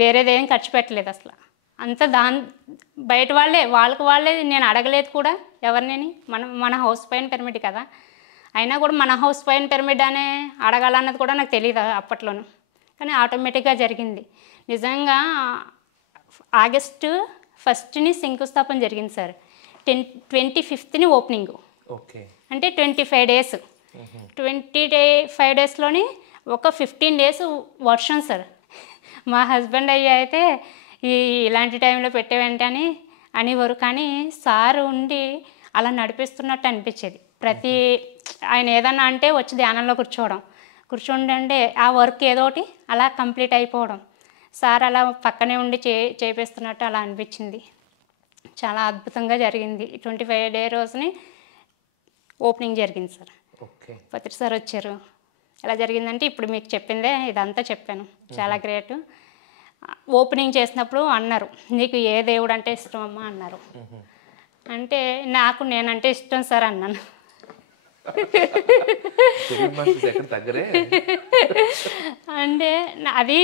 వేరేదేం ఖర్చు పెట్టలేదు అసలు. అంతా బయట వాళ్ళే నేను అడగలేదు కూడా ఎవరిని. మన హౌస్ పైన పిరమిడ్ కదా, అయినా కూడా మన హౌస్ పైన పిరమిడ్ అనే అడగాలన్నది కూడా నాకు తెలియదు అప్పట్లోనూ. కానీ ఆటోమేటిక్గా జరిగింది. నిజంగా ఆగస్టు 1 శంకుస్థాపన జరిగింది సార్. 25th opening. అంటే 25 డేస్. 25 డేస్లోని ఒక 15 డేస్ వర్షం సార్. మా హస్బెండ్ అయితే ఇలాంటి టైంలో పెట్టేవేంటని అనేవారు. కానీ సార్ ఉండి అలా నడిపిస్తున్నట్టు అనిపించేది. ఆయన ఏదన్నా అంటే వచ్చి ధ్యానంలో కూర్చోండి ఆ వర్క్ ఏదోటి అలా కంప్లీట్ అయిపోవడం. సార్ అలా పక్కనే ఉండి చేపిస్తున్నట్టు అలా అనిపించింది. చాలా అద్భుతంగా జరిగింది. 25 డే రోజుని ఓపెనింగ్ జరిగింది సార్. పత్రి సార్ వచ్చారు. ఎలా జరిగిందంటే ఇప్పుడు మీకు చెప్పిందే ఇదంతా చెప్పాను. చాలా గ్రేట్. ఓపెనింగ్ చేసినప్పుడు అన్నారు, నీకు ఏ దేవుడు అంటే ఇష్టం అమ్మా అన్నారు. అంటే నేనంటే ఇష్టం సార్ అన్నాను. అంటే అది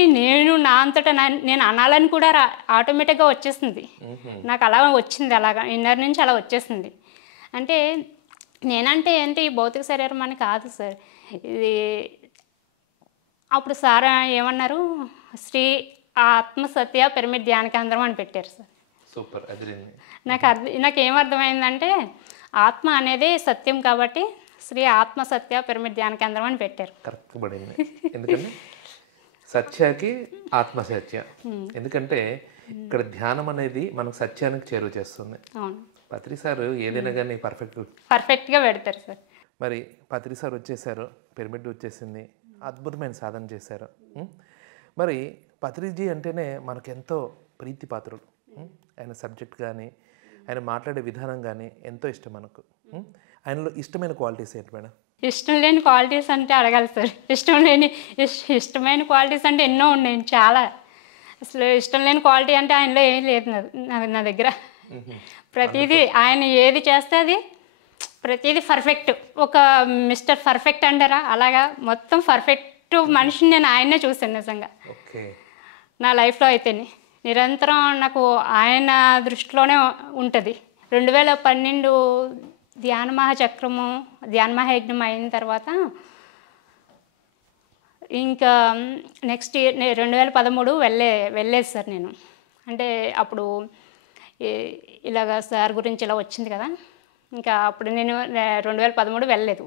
నా అంతటా నేను అనాలని కూడా ఆటోమేటిక్గా వచ్చేసింది నాకు. అలా వచ్చింది, అలాగా ఇన్నర్ నుంచి అలా వచ్చేసింది. అంటే నేనంటే ఏంటి ఈ భౌతిక శరీరం అని కాదు సార్. ఇది అప్పుడు సార్ ఏమన్నారు, శ్రీ ఆత్మసత్య పిరమిడ్ ధ్యాన కేంద్రం అని పెట్టారు సార్. సూపర్. నాకేమర్థమైందంటే ఆత్మ అనేది సత్యం కాబట్టి శ్రీ ఆత్మసత్య పిరమిడ్ ధ్యాన కేంద్రం అని పెట్టారు. కరెక్ట్ పడింది. ఎందుకంటే సత్యాకి ఆత్మసత్య. ఎందుకంటే ఇక్కడ ధ్యానం అనేది మనకు సత్యానికి చేరువ చేస్తుంది. పత్రి సార్ ఏదైనా కానీ పర్ఫెక్ట్గా పెడతారు సార్. మరి పత్రి సార్ వచ్చేసారు, పిరమిడ్ వచ్చేసింది, అద్భుతమైన సాధన చేశారు. మరి పత్రిజీ అంటేనే మనకెంతో ప్రీతిపాత్రుడు. ఆయన సబ్జెక్ట్ కానీ ఆయన మాట్లాడే విధానం కానీ ఎంతో ఇష్టం మనకు. ఆయనలో ఇష్టమైన క్వాలిటీస్ ఏంటి మేడం? ఇష్టం లేని క్వాలిటీస్ అంటే అడగాలి సార్. ఇష్టమైన క్వాలిటీస్ అంటే ఎన్నో ఉన్నాయి, చాలా. అసలు ఇష్టం లేని క్వాలిటీ అంటే ఆయనలో ఏమీ లేదు నా దగ్గర. ప్రతిదీ ఆయన ఏది చేస్తే అది ప్రతిదీ పర్ఫెక్ట్. ఒక మిస్టర్ పర్ఫెక్ట్ అంటారా, అలాగా మొత్తం పర్ఫెక్ట్ మనిషిని నేను ఆయన్నే చూశాను నిజంగా. నా లైఫ్లో అయితేనే నిరంతరం నాకు ఆయన దృష్టిలోనే ఉంటుంది. 2012 ధ్యాన మహాచక్రము ధ్యాన మహాయజ్ఞం అయిన తర్వాత ఇంకా నెక్స్ట్ ఇయర్ 2013 వెళ్ళేది సార్ నేను. అంటే అప్పుడు ఇలాగ సార్ గురించి ఇలా వచ్చింది కదా, ఇంకా అప్పుడు నేను 2013 వెళ్ళలేదు.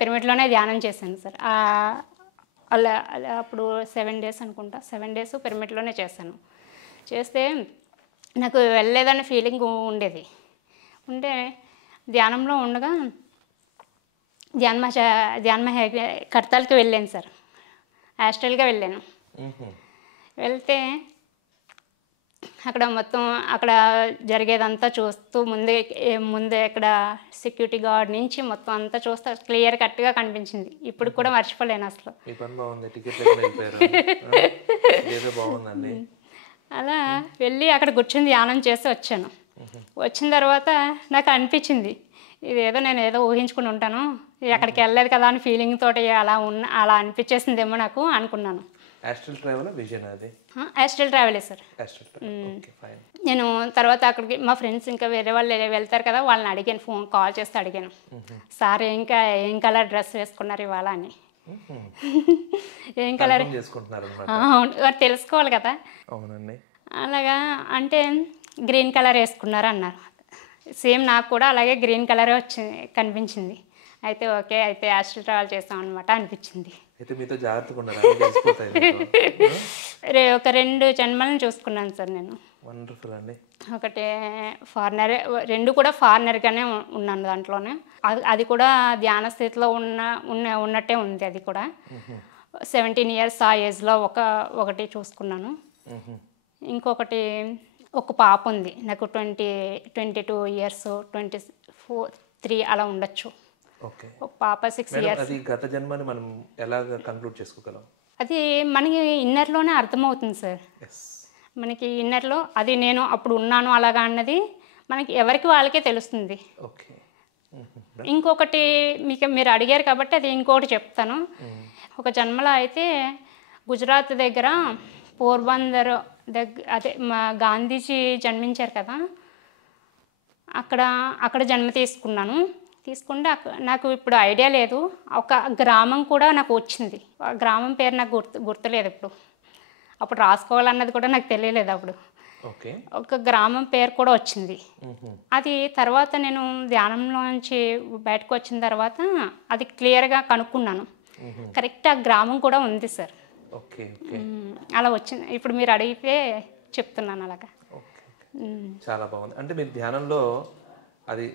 పిరమిడ్లోనే ధ్యానం చేశాను సార్. అలా అప్పుడు 7 డేస్ అనుకుంటా, 7 డేస్ పిరమిడ్లోనే చేశాను. చేస్తే నాకు వెళ్ళలేదన్న ఫీలింగ్ ఉండేది. ఉంటే ధ్యానంలో ఉండగా ధ్యాన కర్తాలకి వెళ్ళాను సార్. హాస్టల్గా వెళ్ళాను. వెళ్తే అక్కడ జరిగేదంతా చూస్తూ ముందే ఇక్కడ సెక్యూరిటీ గార్డ్ నుంచి మొత్తం అంతా చూస్తూ క్లియర్ కట్గా కనిపించింది. ఇప్పుడు కూడా మర్చిపోలేను అసలు. అలా వెళ్ళి అక్కడ కూర్చొని ధ్యానం చేసి వచ్చాను. వచ్చిన తర్వాత నాకు అనిపించింది, నేను ఏదో ఊహించుకుని ఉంటాను, అక్కడికి వెళ్ళలేదు కదా అని ఫీలింగ్ తోటి అలా అనిపించేసిందేమో నాకు అనుకున్నాను. యాస్ట్రల్ ట్రావెల్ విజన్ అది యాస్ట్రల్ ట్రావెలే sir. Astral travel okay fine. నేను తర్వాత అక్కడికి మా ఫ్రెండ్స్ ఇంకా వేరే వాళ్ళు వెళ్తారు కదా, వాళ్ళని అడిగాను, కాల్ చేస్తే అడిగాను, సార్ ఏం కలర్ డ్రెస్ వేసుకున్నారు ఇవాళ అని. ఏం కలర్ చేసుకుంటున్నారు వారు తెలుసుకోవాలి కదా. అవునండి. అలాగా అంటే గ్రీన్ కలర్ వేసుకున్నారు అన్నారు. సేమ్ నాకు కూడా అలాగే గ్రీన్ కలరే కనిపించింది. అయితే ఓకే, అయితే యాస్ట్రల్ ట్రావెల్ చేస్తాం అనమాట అనిపించింది. అయితే మీతో జాగ్రత్తగా ఉన్నారు. ఒక 2 జన్మలను చూసుకున్నాను సార్ నేను. వండర్ఫుల్ అండి. ఒకటి ఫారినర్, 2 కూడా ఫారినర్గానే ఉన్నాను దాంట్లోనే. అది కూడా ధ్యాన స్థితిలో ఉన్నట్టే ఉంది. అది కూడా 17 ఇయర్స్ ఆ ఏజ్లో ఒకటి చూసుకున్నాను. ఇంకొకటి ఒక పాప ఉంది నాకు, 22 ఇయర్స్ 23 అలా ఉండొచ్చు. ఓకే. ఒక పాప 6 ఇయర్స్. అది గత జన్మని మనం ఎలాగ కంక్లూడ్ చేసుకోగలం? అది మనకి ఇన్నర్లోనే అర్థమవుతుంది సార్. మనకి ఇన్నర్లో అది నేను అప్పుడు ఉన్నాను అలాగా అన్నది మనకి ఎవరికి వాళ్ళకే తెలుస్తుంది. ఓకే. ఇంకొకటి మీరు అడిగారు కాబట్టి అది ఇంకొకటి చెప్తాను. ఒక జన్మలో అయితే గుజరాత్ దగ్గర పోర్బందర్ దగ్గర, అదే మా గాంధీజీ జన్మించారు కదా, అక్కడ జన్మ తీసుకుంటే నాకు ఇప్పుడు ఐడియా లేదు. ఒక గ్రామం కూడా నాకు వచ్చింది. ఆ గ్రామం పేరు నాకు గుర్తులేదు ఇప్పుడు. అప్పుడు రాసుకోవాలన్నది కూడా నాకు తెలియలేదు అప్పుడు. ఓకే. ఒక గ్రామం పేరు కూడా వచ్చింది. అది తర్వాత నేను ధ్యానంలోంచి బయటకు వచ్చిన తర్వాత అది క్లియర్గా కనుక్కున్నాను. కరెక్ట్ ఆ గ్రామం కూడా ఉంది సార్. ఓకే. అలా వచ్చింది. ఇప్పుడు మీరు అడిగితే చెప్తున్నాను అలాగా. చాలా బాగుంది. అంటే మీరు ధ్యానంలో అది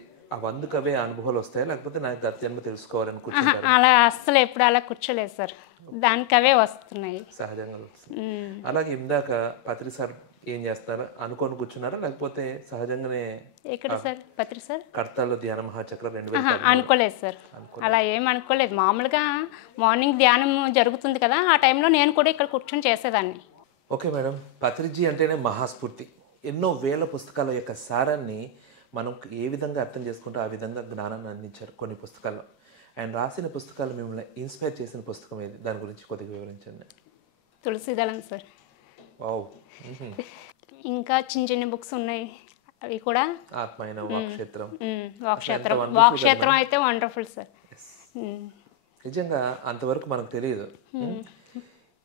వందుకవే అనుభవాలు వస్తాయా, లేకపోతే నాకు గత జన్మ తెలుసుకోవాలని కూర్చుంటారు? అలా అస్సలు ఎప్పుడు అలా కూర్చోలేదు సార్, దానికవే వస్తున్నాయి సహజంగా. అలాగే ఇందాక పత్రి సార్ ఏం చేస్తారా అనుకోని కూర్చున్నారా, లేకపోతే సహజంగానే? ఎక్కడ సార్ పత్రి సార్? కర్తాలో ధ్యాన మహాచక్ర 2000 అనుకోలేదు సార్, అలా ఏం అనుకోలేదు. మామూలుగా మార్నింగ్ ధ్యానం జరుగుతుంది కదా, ఆ టైంలో నేను కూడా ఇక్కడ కూర్చొని చేసేదాన్ని. Okay madam. పత్రిజీ అంటేనే మహాస్ఫూర్తి. ఎన్నో వేల పుస్తకాల యొక్క సారాన్ని మనం ఏ విధంగా అర్థం చేసుకుంటే ఆ విధంగా జ్ఞానాన్ని అందించారు కొన్ని పుస్తకాల్లో. ఆయన రాసిన పుస్తకాలు మిమ్మల్ని ఇన్స్పైర్ చేసిన పుస్తకం ఏది, దాని గురించి కొద్దిగా వివరించండి. తులసీదళం సార్. వావ్. ఇంకా చిన్న బుక్స్ ఉన్నాయి, అవి కూడా ఆత్మైన వాక్షేత్రం. వాక్షేత్రం అయితే వండర్ఫుల్ సార్. నిజంగా అంతవరకు మనకు తెలియదు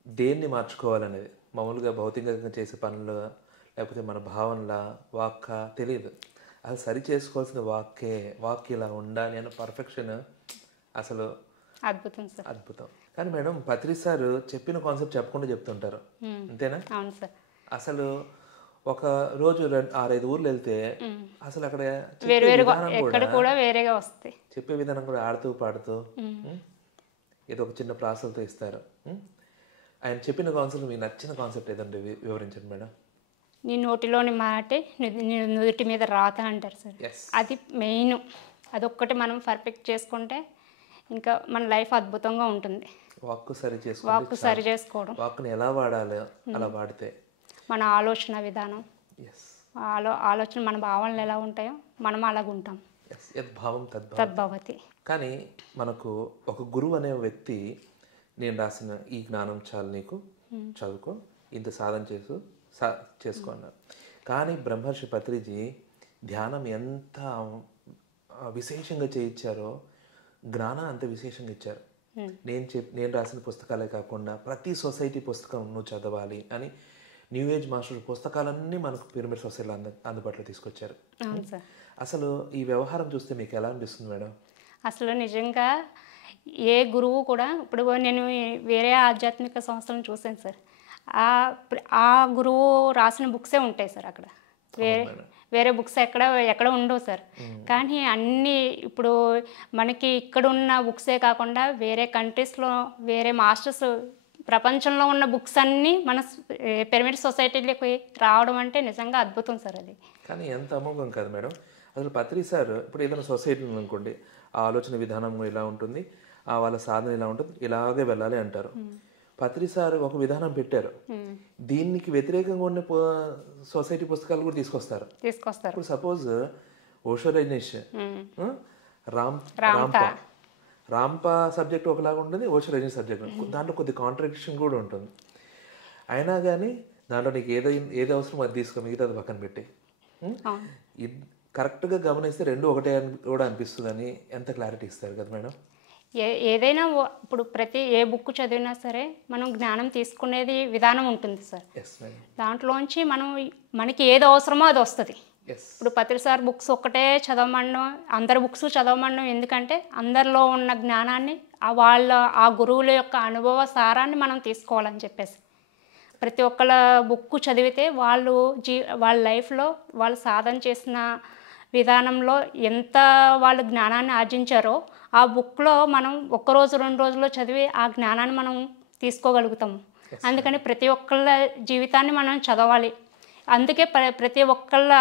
దేన్ని మార్చుకోవాలనేది. మామూలుగా భౌతికంగా చేసే పనులు లేకపోతే మన భావనలా వాక్క తెలియదు. అది సరి చేసుకోవాల్సిన వాక్ ఇలా ఉండాలి అన్న పర్ఫెక్షన్ అసలు అద్భుతం సార్, అద్భుతం. కానీ మేడం పత్రి సార్ చెప్పిన కాన్సెప్ట్ చెప్పకుండా చెప్తుంటారు, అంతేనా? అవును సార్. అసలు ఒక రోజు 6-5 ఊర్లు వెళ్తే అసలు అక్కడ వేరేగా వస్తాయి. చెప్పే విధానం కూడా ఆడుతూ పాడుతూ ఏదో ఒక చిన్న ప్రాసలతో ఇస్తారు. ఆయన చెప్పిన కాన్సెప్ట్ మీకు నచ్చిన కాన్సెప్ట్ ఏదంటే వివరించండి మేడం. నీ నోటిలోని మాటే నీ నుదుటి మీద రాత అంటారు సార్. అది మెయిన్. అదొక్కటి మనం పర్ఫెక్ట్ చేసుకుంటే ఇంకా మన లైఫ్ అద్భుతంగా ఉంటుంది. వాక్కు సరి చేసుకోవడం, వాక్కుని ఎలా వాడాలి అలా వాడితే మన ఆలోచన విధానం, ఆలోచన మన భావనలు ఎలా ఉంటాయో మనం అలాగుంటాం. యద్భావం తద్భవతి. కానీ మనకు ఒక గురువు అనే వ్యక్తి నేను రాసిన ఈ జ్ఞానం చాలు నీకు, చదువుకో, ఇంత సాధన చేసుకో అన్నారు. కానీ బ్రహ్మర్షి పత్రిజీ ధ్యానం ఎంత విశేషంగా చేయించారో జ్ఞానం అంత విశేషంగా ఇచ్చారు. నేను రాసిన పుస్తకాలే కాకుండా ప్రతి సొసైటీ పుస్తకం నువ్వు చదవాలి అని న్యూ ఏజ్ మాస్టర్ పుస్తకాలన్నీ మనకు పిరమిడ్ సొసైటీలో అందుబాటులో తీసుకొచ్చారు. అసలు ఈ వ్యవహారం చూస్తే మీకు ఎలా అనిపిస్తుంది మేడం? అసలు నిజంగా ఏ గురువు కూడా, ఇప్పుడు నేను వేరే ఆధ్యాత్మిక సంస్థలను చూసాను సార్, ఆ గురువు రాసిన బుక్సే ఉంటాయి సార్ అక్కడ. వేరే బుక్స్ ఎక్కడ ఉండవు సార్. కానీ అన్నీ ఇప్పుడు మనకి ఇక్కడ ఉన్న బుక్సే కాకుండా వేరే కంట్రీస్లో వేరే మాస్టర్స్ ప్రపంచంలో ఉన్న బుక్స్ అన్నీ మన పిరమిడ్ సొసైటీలోకి రావడం అంటే నిజంగా అద్భుతం సార్ అది. కానీ ఎంత అమోఘం కాదు మేడం. అసలు పత్రి సార్ ఇప్పుడు ఏదైనా సొసైటీ అనుకోండి, ఆ ఆలోచన విధానం ఇలా ఉంటుంది, వాళ్ళ సాధన ఇలా ఉంటుంది, ఇలాగే వెళ్ళాలి అంటారు. పత్రి సార్ ఒక విధానం పెట్టారు, దీనికి వ్యతిరేకంగా ఉన్న సొసైటీ పుస్తకాలు కూడా తీసుకొస్తారు. ఇప్పుడు సపోజ్ ఓషో రజనీష్ రాంపా సబ్జెక్ట్ ఒకలాగా ఉంటుంది, ఓషో రజనీష్ సబ్జెక్ట్ దాంట్లో కొద్ది కాంట్రడిక్షన్ కూడా ఉంటుంది. అయినా కానీ దాంట్లో నీకు ఏది అవసరం అది తీసుకో, మిగతాది పక్కన పెట్టి. అవును. కరెక్ట్గా గమనిస్తే రెండు ఒకటే అని కూడా అనిపిస్తుందని ఎంత క్లారిటీ ఇస్తారు కదా మేడం. ఏదైనా ఇప్పుడు ఏ బుక్ చదివినా సరే మనం జ్ఞానం తీసుకునేది విధానం ఉంటుంది సార్. Yes madam. దాంట్లోంచి మనకి ఏది అవసరమో అది వస్తుంది. ఎస్. ఇప్పుడు పత్రిసార్ బుక్స్ ఒక్కటే చదవమనడం, అందరి బుక్స్ చదవమనడం ఎందుకంటే అందరిలో ఉన్న జ్ఞానాన్ని ఆ గురువుల యొక్క అనుభవ సారాన్ని మనం తీసుకోవాలని చెప్పేసి. ప్రతి ఒక్కళ్ళ బుక్ చదివితే వాళ్ళ లైఫ్లో వాళ్ళు సాధన చేసిన విధానంలో ఎంత వాళ్ళు జ్ఞానాన్ని ఆర్జించారో ఆ బుక్లో మనం ఒక్కరోజు 2 రోజుల్లో చదివి ఆ జ్ఞానాన్ని మనం తీసుకోగలుగుతాము. అందుకని ప్రతి ఒక్కళ్ళ జీవితాన్ని మనం చదవాలి. అందుకే ప్రతి ఒక్కళ్ళ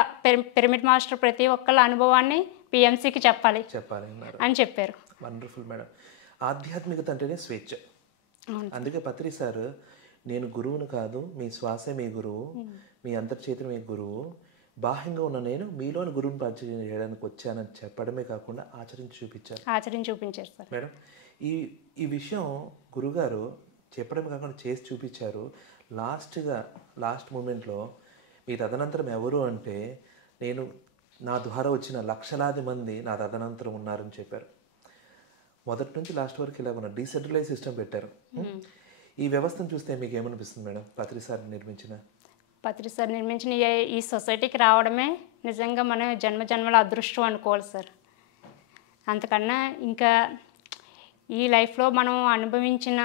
పిరమిడ్ మాస్టర్ ప్రతి ఒక్కళ్ళ అనుభవాన్ని పిఎంసికి చెప్పాలి అని చెప్పారు. Wonderful madam. ఆధ్యాత్మికత అంటేనే స్వేచ్ఛ. అందుకే పత్రి సార్, నేను గురువును కాదు, మీ శ్వాసే మీ గురువు, మీ అంతర్చేతన మీ గురువు, బాహ్యంగా ఉన్న నేను మీలోని గురువుని పరిచయం చేయడానికి వచ్చానని చెప్పడమే కాకుండా ఆచరించి చూపించారు సార్ మేడం. ఈ విషయం గురుగారు చెప్పడమే కాకుండా చేసి చూపించారు. లాస్ట్ మూమెంట్లో మీ తదనంతరం ఎవరు అంటే, నా ద్వారా వచ్చిన లక్షలాది మంది నా తదనంతరం ఉన్నారని చెప్పారు. మొదటి నుంచి లాస్ట్ వరకు ఇలా ఉన్న డీసెంట్రలైజ్ సిస్టమ్ పెట్టారు. ఈ వ్యవస్థను చూస్తే మీకు ఏమనిపిస్తుంది మేడం? పత్రి సార్ నిర్మించిన ఈ సొసైటీకి రావడమే నిజంగా మన జన్మల అదృష్టం అనుకోవాలి సార్. అంతకన్నా ఇంకా ఈ లైఫ్లో మనం అనుభవించిన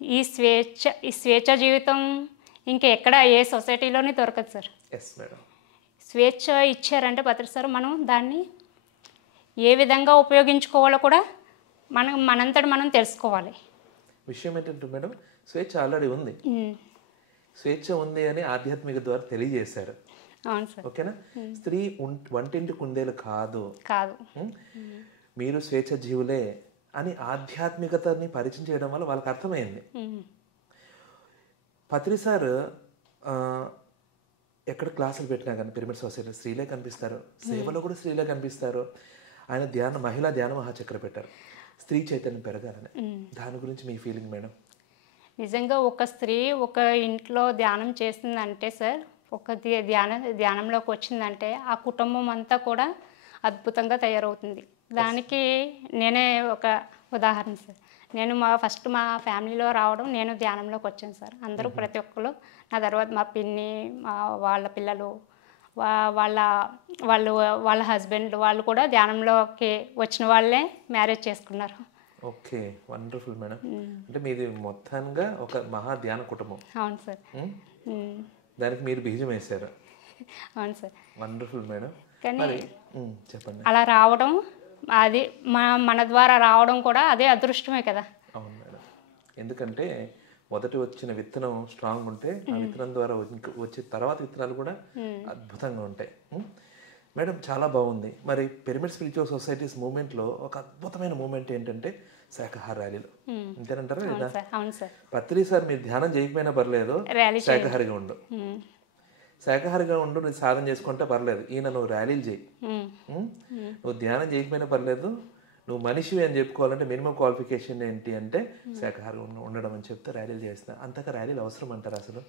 ఈ స్వేచ్ఛ జీవితం ఇంకా ఎక్కడ ఏ సొసైటీలోనే దొరకదు సార్. Yes madam. స్వేచ్ఛ ఇచ్చారంటే పత్రి సార్ మనం దాన్ని ఏ విధంగా ఉపయోగించుకోవాలో కూడా మనంతట మనం తెలుసుకోవాలి. విషయం ఏంటంటే మేడం, స్వేచ్ఛ ఆల్రెడీ ఉంది. స్వేచ్ఛ ఉంది అని ఆధ్యాత్మిక ద్వారా తెలియజేశారు. అవును సార్. ఓకేనా? స్త్రీ వంటింటి కుందేలు కాదు, మీరు స్వేచ్ఛ జీవులే అని ఆధ్యాత్మికతని పరిచయం చేయడం వల్ల వాళ్ళకి అర్థమైంది. పత్రి సార్ ఎక్కడ క్లాసులు పెట్టినా కానీ పిరమిడ్ సొసైటీ స్త్రీలే కనిపిస్తారు, సేవలో కూడా స్త్రీలే కనిపిస్తారు. ఆయన మహిళా ధ్యాన మహాచక్ర పెట్టారు, స్త్రీ చైతన్యం పెరగాలని. దాని గురించి మీ ఫీలింగ్ మేడం? నిజంగా ఒక స్త్రీ ఒక ఇంట్లో ధ్యానం చేసిందంటే సార్, ఒక ధ్యానంలోకి వచ్చిందంటే ఆ కుటుంబం అంతా కూడా అద్భుతంగా తయారవుతుంది. దానికి నేనే ఒక ఉదాహరణ సార్. నేను మా ఫ్యామిలీలో రావడం, నేను ధ్యానంలోకి వచ్చాను సార్. అందరూ ప్రతి ఒక్కరు నా తర్వాత మా పిన్ని, వాళ్ళ పిల్లలు, వాళ్ళ హస్బెండ్ వాళ్ళు కూడా ధ్యానంలోకి వచ్చిన వాళ్ళే మ్యారేజ్ చేసుకున్నారు. Okay, wonderful madam. అంటే మీది మొత్తంగా ఒక మహా ధ్యాన కుటుంబం. అవును సార్. దానికి మీరు బీజం వేశారు. అవును సార్. Wonderful madam. కానీ చెప్పండి. అలా రావడం, అది మన ద్వారా రావడం కూడా అదే అదృష్టమే కదా. అవును మేడం. ఎందుకంటే మొదటి వచ్చిన విత్తనం స్ట్రాంగ్ ఉంటే ఆ విత్తనం ద్వారా వచ్చే తర్వాత విత్తనాలు కూడా అద్భుతంగా ఉంటాయి. మేడం చాలా బాగుంది. మరి పిరమిడ్ స్పిరిచువల్ సొసైటీస్ మూమెంట్లో ఒక అద్భుతమైన మూమెంట్ ఏంటంటే శాఖాహార ర్యాలీలు. అంతేనంటారా లేదా? పత్రి సార్ మీరు ధ్యానం చేయకపోయినా పర్లేదు, శాఖాహారిగా ఉండు, నువ్వు సాధన చేసుకుంటే పర్లేదు, ఈయన నువ్వు ర్యాలీలు చేయి. నువ్వు ధ్యానం చేయకపోయినా పర్లేదు, నువ్వు మనిషివి అని చెప్పుకోవాలంటే మినిమం క్వాలిఫికేషన్ ఏంటి అంటే శాఖాహారంగా ఉండడం అని చెప్తే ర్యాలీలు చేస్తా. అంతగా ర్యాలీలు అవసరం అంటారు అసలు?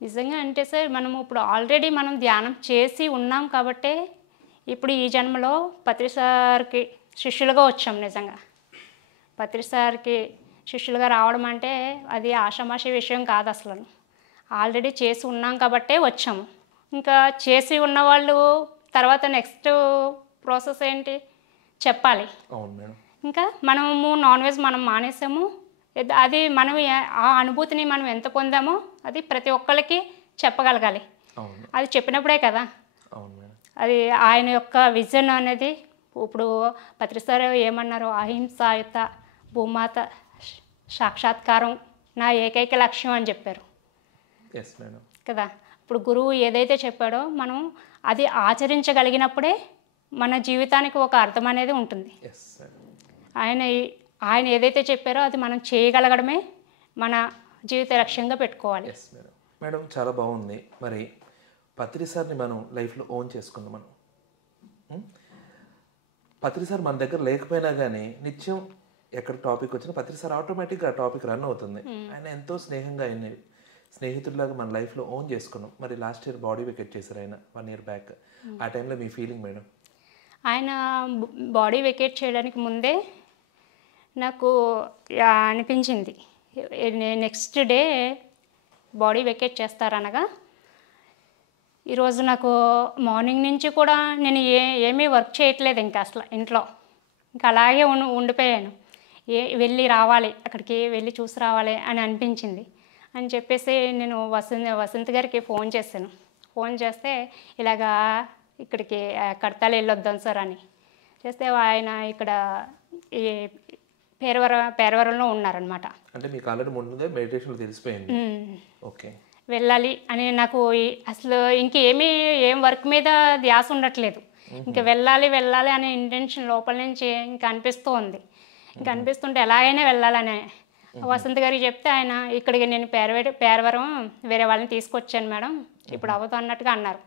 నిజంగా అంటే సార్, మనము ఇప్పుడు ఆల్రెడీ మనం ధ్యానం చేసి ఉన్నాం కాబట్టే ఇప్పుడు ఈ జన్మలో పత్రి సార్కి శిష్యులుగా వచ్చాం. నిజంగా పత్రి సార్కి శిష్యులుగా రావడం అంటే అది ఆషామాషి విషయం కాదు అసలు. ఆల్రెడీ చేసి ఉన్నాం కాబట్టే వచ్చాము. ఇంకా చేసి ఉన్నవాళ్ళు తర్వాత నెక్స్ట్ ప్రాసెస్ ఏంటి చెప్పాలి. ఇంకా మనము నాన్ వెజ్ మనం మానేసాము, అది మనం ఆ అనుభూతిని మనం ఎంత పొందామో అది ప్రతి ఒక్కరికి చెప్పగలగాలి. అది చెప్పినప్పుడే కదా అది ఆయన యొక్క విజన్ అనేది. ఇప్పుడు పత్రి సార్ ఏమన్నారు, అహింసాయుత భూమాత సాక్షాత్కారం నా ఏకైక లక్ష్యం అని చెప్పారు కదా. ఇప్పుడు గురువు ఏదైతే చెప్పాడో మనం అది ఆచరించగలిగినప్పుడే మన జీవితానికి ఒక అర్థం అనేది ఉంటుంది. ఆయన ఏదైతే చెప్పారో అది మనం చేయగలగడమే మన జీవిత లక్ష్యంగా పెట్టుకోవాలి. మేడం చాలా బాగుంది. మరి పత్రి సార్ని మనం లైఫ్లో ఓన్ చేసుకుందాం. మనం పత్రి సార్ మన దగ్గర లేకపోయినా కానీ నిత్యం ఎక్కడ టాపిక్ వచ్చినా పత్రి సార్ ఆటోమేటిక్గా టాపిక్ రన్ అవుతుంది. ఆయన ఎంతో స్నేహంగా ఆయన్ని స్నేహితుడిలాగా మన లైఫ్లో ఓన్ చేసుకున్నాం. మరి లాస్ట్ ఇయర్ బాడీ వెకేట్ చేశారు ఆయన 1 year బ్యాక్. ఆ టైంలో మీ ఫీలింగ్ మేడం? ఆయన బాడీ వెకేట్ చేయడానికి ముందే నాకు అనిపించింది నెక్స్ట్ డే బాడీ వెకేట్ చేస్తారనగా ఈరోజు నాకు మార్నింగ్ నుంచి కూడా నేను ఏమీ వర్క్ చేయట్లేదు ఇంకా అసలు ఇంట్లో. ఇంకా అలాగే ఉండిపోయాను. వెళ్ళి రావాలి, అక్కడికి వెళ్ళి చూసి రావాలి అని అనిపించింది. అని చెప్పేసి నేను వసంత్ గారికి ఫోన్ చేశాను. ఫోన్ చేస్తే ఇలాగా ఇక్కడికి కడతాలు వెళ్ళొద్దాం సార్ అని చేస్తే ఆయన ఇక్కడ ఈ పేరవరంలో ఉన్నారనమాట. అంటే మీకు ఆల్రెడీ ముందే మెడిటేషన్లో తెలిసిపోయింది. ఓకే, వెళ్ళాలి అని నాకు అసలు ఏం వర్క్ మీద ధ్యాస ఉండట్లేదు. ఇంకా వెళ్ళాలి అనే ఇంటెన్షన్ లోపల నుంచి ఇంకా అనిపిస్తూ ఉంది. ఇంకా అనిపిస్తుంటే ఎలాగైనా వెళ్ళాలని వసంత్ గారికి చెప్తే ఆయన ఇక్కడికి నేను పేరవరం వేరే వాళ్ళని తీసుకొచ్చాను మేడం, ఇప్పుడు అవ్వదు అన్నట్టుగా అన్నారు.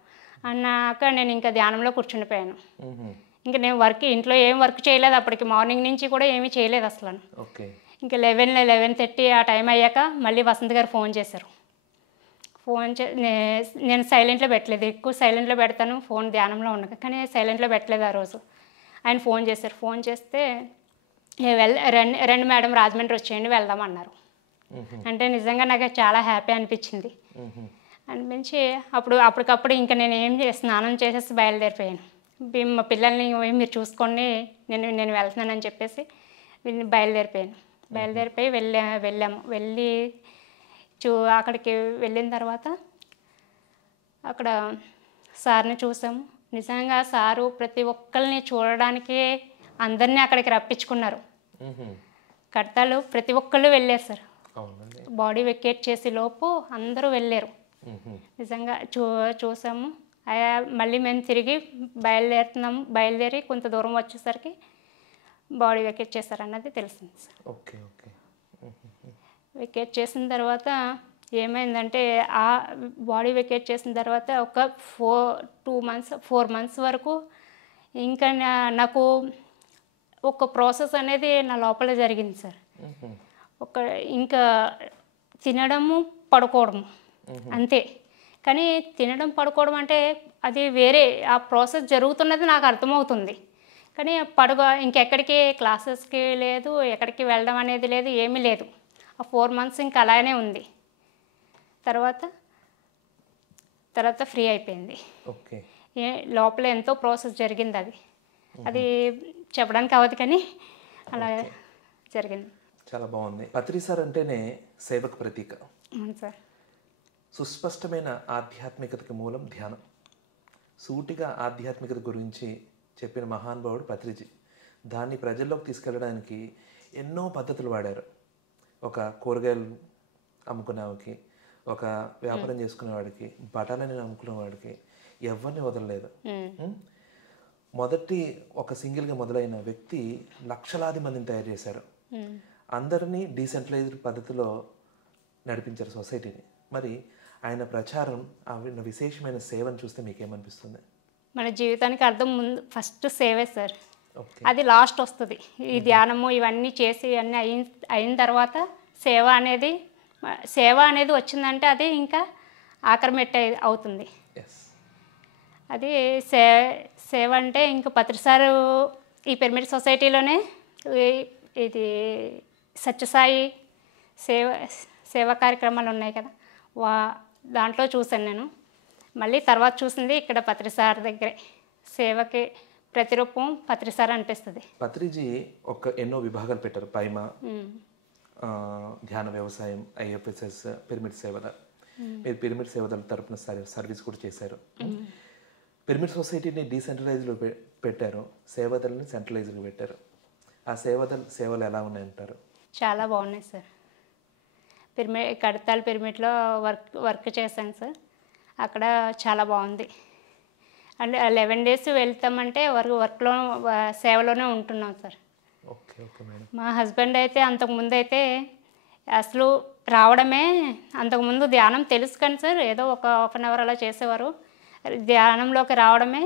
అన్నాక నేను ఇంకా ధ్యానంలో కూర్చుండిపోయాను. ఇంకా నేను ఇంట్లో ఏం వర్క్ చేయలేదు అప్పటికి. మార్నింగ్ నుంచి కూడా ఏమీ చేయలేదు అసలు. ఇంకా 11:30 ఆ టైం అయ్యాక మళ్ళీ వసంత్ గారు ఫోన్ చేశారు. నేను సైలెంట్లో పెట్టలేదు, ఎక్కువ సైలెంట్లో పెడతాను ఫోన్ ధ్యానంలో ఉండక, కానీ సైలెంట్లో పెట్టలేదు ఆ రోజు. ఆయన ఫోన్ చేశారు. ఫోన్ చేస్తే రండి మేడం రాజమండ్రి వచ్చేయండి వెళ్దాం అన్నారు. అంటే నిజంగా నాకు చాలా హ్యాపీ అనిపించింది. అప్పటికప్పుడు ఇంకా నేను స్నానం చేసేసి బయలుదేరిపోయాను. మా పిల్లల్ని మీరు చూసుకోండి, నేను వెళ్తున్నానని చెప్పేసి బయలుదేరిపోయి వెళ్ళాము. అక్కడికి వెళ్ళిన తర్వాత అక్కడ సార్ని చూసాము. నిజంగా సారు ప్రతి ఒక్కరిని చూడడానికి అందరినీ అక్కడికి రప్పించుకున్నారు. కడతాలు ప్రతి ఒక్కళ్ళు వెళ్ళారు సార్. బాడీ వెకేట్ చేసే లోపు అందరూ వెళ్ళారు. నిజంగా చూసాము. మళ్ళీ మేము తిరిగి బయలుదేరి కొంత దూరం వచ్చేసరికి బాడీ వెకేట్ చేశారన్నది తెలిసింది సార్. వెకేట్ చేసిన తర్వాత ఏమైందంటే ఆ బాడీ వెకేట్ చేసిన తర్వాత ఒక 4 months వరకు ఇంకా నాకు ఒక ప్రాసెస్ అనేది నా లోపల జరిగింది సార్. ఇంకా తినడము పడుకోవడము అంతే. కానీ తినడం పడుకోవడం అంటే అది వేరే, ఆ ప్రాసెస్ జరుగుతున్నది నాకు అర్థమవుతుంది. కానీ ఇంకెక్కడికి క్లాసెస్కి లేదు, ఎక్కడికి వెళ్ళడం అనేది లేదు, ఏమీ లేదు. ఆ 4 months ఇంకా అలానే ఉంది. తర్వాత ఫ్రీ అయిపోయింది. లోపల ఎంతో ప్రాసెస్ జరిగింది. అది చెప్పడానికి అవ్వదు, కానీ అలా జరిగింది. చాలా బాగుంది. పత్రి సార్ అంటేనే సేవకు ప్రతీక. సార్ సుస్పష్టమైన ఆధ్యాత్మికతకి మూలం ధ్యానం. సూటిగా ఆధ్యాత్మికత గురించి చెప్పిన మహానుభావుడు పత్రిజీ. దాన్ని ప్రజల్లోకి తీసుకెళ్ళడానికి ఎన్నో పద్ధతులు వాడారు. ఒక కూరగాయలు అమ్ముకునేవాడికి, ఒక వ్యాపారం చేసుకునేవాడికి, బఠాలని అమ్ముకునేవాడికి ఎవరిని వదలలేదు. ఒక సింగిల్గా మొదలైన వ్యక్తి లక్షలాది మందిని తయారు చేశారు. అందరినీ డీసెంట్రలైజ్డ్ పద్ధతిలో నడిపించారు సొసైటీని. మరి ఆయన ప్రచారం, ఆ విశేషమైన సేవను చూస్తే మీకేమనిపిస్తుంది? మన జీవితానికి అర్థం ఫస్ట్ సేవే సార్. అది లాస్ట్ వస్తుంది. ఈ ధ్యానము ఇవన్నీ చేసి అన్నీ అయిన తర్వాత సేవ అనేది వచ్చిందంటే అది ఇంకా ఆక్రమిట్టే అవుతుంది. అది సేవ అంటే ఇంకా పత్రిసారు ఈ పిరమిడ్ సొసైటీలోనే ఇది సత్యసాయి సేవా కార్యక్రమాలు ఉన్నాయి కదా, దాంట్లో చూశాను నేను. మళ్ళీ తర్వాత చూసింది ఇక్కడ పత్రిసార్ దగ్గరే. సేవకి ప్రతిరూపం పత్రిసార్ అనిపిస్తుంది. పత్రిజీ ఎన్నో విభాగాలు పెట్టారు. పైమా, ధ్యాన వ్యవసాయం, ఐఎఫ్ఎస్ఎస్, పిరమిడ్ సేవల. మీరు పిరమిడ్ సేవల తరపున సర్వీస్ కూడా చేశారు. పిరమిడ్ సొసైటీని డీసెంట్రలైజ్లో పెట్టారు, సేవదల్ని సెంట్రలైజ్లో పెట్టారు. ఆ సేవలు ఎలా ఉన్నాయంటారు? చాలా బాగున్నాయి సార్. కడతాల్ పిరమిడ్లో వర్క్ చేశాను సార్. అక్కడ చాలా బాగుంది. అంటే 11 days వెళ్తామంటే వర్క్లో సేవలోనే ఉంటున్నాం సార్. మా హస్బెండ్ అయితే అంతకుముందు అయితే అసలు రావడమే, అంతకుముందు ధ్యానం తెలుసు కానీ సార్ ఏదో ఒక 1/2 hour అలా చేసేవారు. ధ్యానంలోకి రావడమే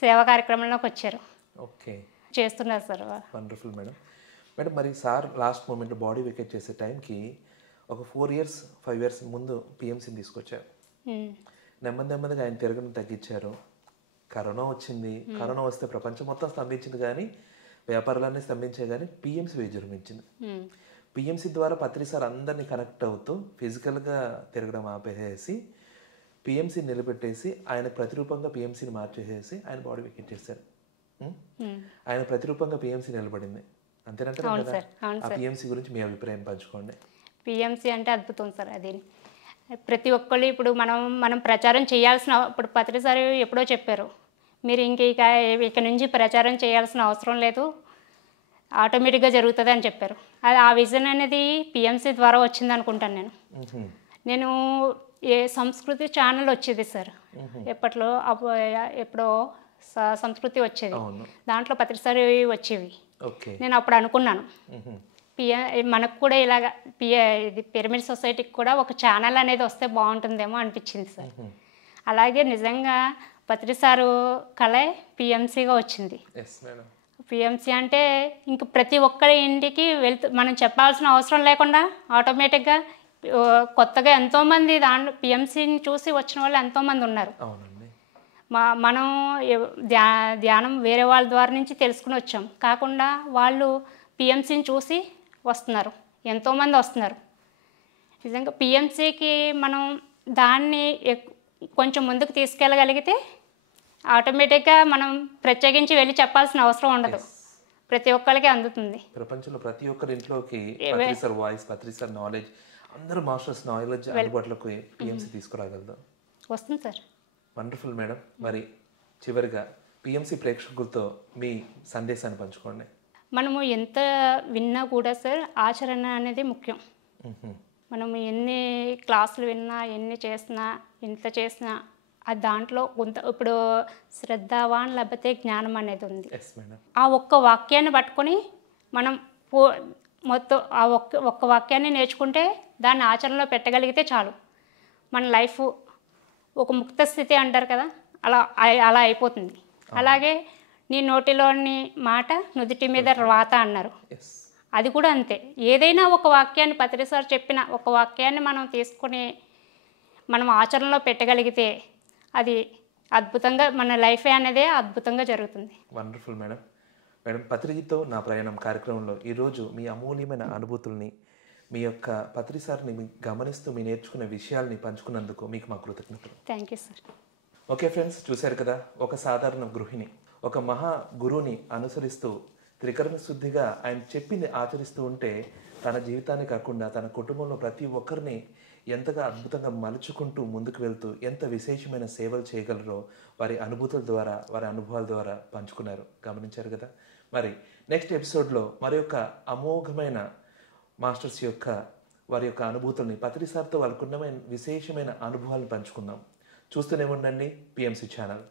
సేవా కార్యక్రమంలోకి వచ్చారు. చేస్తున్నారు సార్. Wonderful madam. మరి సార్ లాస్ట్ మూమెంట్లో బాడీ వెకేట్ చేసే టైంకి ఒక 4 ఇయర్స్ 5 ఇయర్స్ ముందు పిఎంసీని తీసుకొచ్చారు. నెమ్మదిగా ఆయన తిరగడం తగ్గించారు. కరోనా వచ్చింది. కరోనా వస్తే ప్రపంచం మొత్తం స్తంభించింది, కానీ వ్యాపారాలన్నీ స్తంభించాయి, కానీ పిఎంసీ విజృంభించింది. పిఎంసీ ద్వారా పత్రి సార్ అందరినీ కనెక్ట్ అవుతూ ఫిజికల్గా తిరగడం ఆపేసేసి పిఎంసీ నిలబెట్టేసి ఆయన ప్రతిరూపంగా పిఎంసీని మార్చేసేసి ఆయన బాడీ వెకెట్ చేశారు. ఆయన ప్రతిరూపంగా పిఎంసీ నిలబడింది. అంతేనంటారా కదా? ఆ పిఎంసీ గురించి మీ అభిప్రాయం పంచుకోండి. పిఎంసీ అంటే అద్భుతం సార్. అది ప్రతి ఒక్కళ్ళు ఇప్పుడు మనం ప్రచారం చేయాల్సిన, ఇప్పుడు పత్రి సార్ ఎప్పుడో చెప్పారు, మీరు ఇక నుంచి ప్రచారం చేయాల్సిన అవసరం లేదు, ఆటోమేటిక్గా జరుగుతుంది అని చెప్పారు. అది ఆ విజన్ అనేది పిఎంసీ ద్వారా వచ్చింది అనుకుంటాను నేను. ఏ సంస్కృతి ఛానల్ వచ్చేది సార్ ఎప్పుడో సంస్కృతి వచ్చేది, దాంట్లో పత్రి సార్ వచ్చేవి. నేను అప్పుడు అనుకున్నాను మనకు కూడా ఇలాగ ఇది పిరమిడ్ సొసైటీకి కూడా ఒక ఛానల్ అనేది వస్తే బాగుంటుందేమో అనిపించింది సార్. అలాగే నిజంగా పత్రి సారు కళే పిఎంసీగా వచ్చింది. పిఎంసీ అంటే ఇంక ప్రతి ఒక్కరి ఇంటికి మనం చెప్పాల్సిన అవసరం లేకుండా ఆటోమేటిక్గా కొత్తగా ఎంతోమంది దాంట్లో పిఎంసీని చూసి వచ్చిన వాళ్ళు ఎంతోమంది ఉన్నారు. మనం ధ్యానం వేరే వాళ్ళ ద్వారా నుంచి తెలుసుకుని వచ్చాం, కాకుండా వాళ్ళు పిఎంసీని చూసి వస్తున్నారు, ఎంతోమంది వస్తున్నారు. నిజంగా పిఎంసీకి మనం దాన్ని కొంచెం ముందుకు తీసుకెళ్ళగలిగితే ఆటోమేటిక్గా మనం ప్రత్యేకించి వెళ్ళి చెప్పాల్సిన అవసరం ఉండదు, ప్రతి ఒక్కరికి అందుతుంది. ప్రపంచంలో ప్రతి ఒక్కరి ఇంట్లోకి పత్రి సార్ వాయిస్, పత్రి సార్ నాలెడ్జ్, అందరూ మాస్టర్స్ నాలెడ్జ్ అందుబాటులోకి పిఎంసీ తీసుకురాగలదు. వస్తుంది సార్. Wonderful madam. మరి చివరిగా పిఎంసీ ప్రేక్షకులతో మీ సందేశాన్ని పంచుకోండి. మనము ఎంత విన్నా కూడా సార్ ఆచరణ అనేది ముఖ్యం. మనం ఎన్ని క్లాసులు విన్నా, ఎన్ని చేసినా, ఎంత చేసినా అది దాంట్లో కొంత ఇప్పుడు శ్రద్ధావాన్ లభతే జ్ఞానం అనేది ఉంది. ఆ ఒక్క వాక్యాన్ని పట్టుకొని మనం మొత్తం ఆ ఒక్క వాక్యాన్ని నేర్చుకుంటే దాన్ని ఆచరణలో పెట్టగలిగితే చాలు, మన లైఫ్ ఒక ముక్త స్థితి అంటారు కదా, అలా అయిపోతుంది. అలాగే నీ నోటిలోని మాట నుదుటి మీద రాత అన్నారు, అది కూడా అంతే. ఏదైనా ఒక వాక్యాన్ని పత్రి సార్ చెప్పిన ఒక వాక్యాన్ని మనం తీసుకొని మనం ఆచరణలో పెట్టగలిగితే అది అద్భుతంగా మన లైఫ్ అనేది అద్భుతంగా జరుగుతుంది. Wonderful madam. మేడం, పత్రిజీతో నా ప్రయాణం కార్యక్రమంలో ఈరోజు మీ అమూల్యమైన అనుభూతుల్ని, మీ యొక్క పత్రి సార్ని గమనిస్తూ మీ నేర్చుకునే విషయాల్ని పంచుకున్నందుకు మీకు మా కృతజ్ఞతలు. Thank you sir. Okay friends, చూశారు కదా, ఒక సాధారణ గృహిణి ఒక మహా గురువుని అనుసరిస్తూ త్రికరణ శుద్ధిగా ఆయన చెప్పింది ఆచరిస్తూ ఉంటే తన జీవితాన్ని కాకుండా తన కుటుంబంలో ప్రతి ఒక్కరిని ఎంతగా అద్భుతంగా మలుచుకుంటూ ముందుకు వెళ్తూ ఎంత విశేషమైన సేవలు చేయగలరో వారి అనుభూతుల ద్వారా, వారి అనుభవాల ద్వారా పంచుకున్నారు. గమనించారు కదా. మరి నెక్స్ట్ ఎపిసోడ్లో మరి యొక్క అమోఘమైన మాస్టర్స్ యొక్క వారి యొక్క అనుభూతుల్ని పత్రి సార్తో వాళ్ళకున్న విశేషమైన అనుభవాలను పంచుకుందాం. చూస్తూనే ఉండండి పిఎంసీ ఛానల్.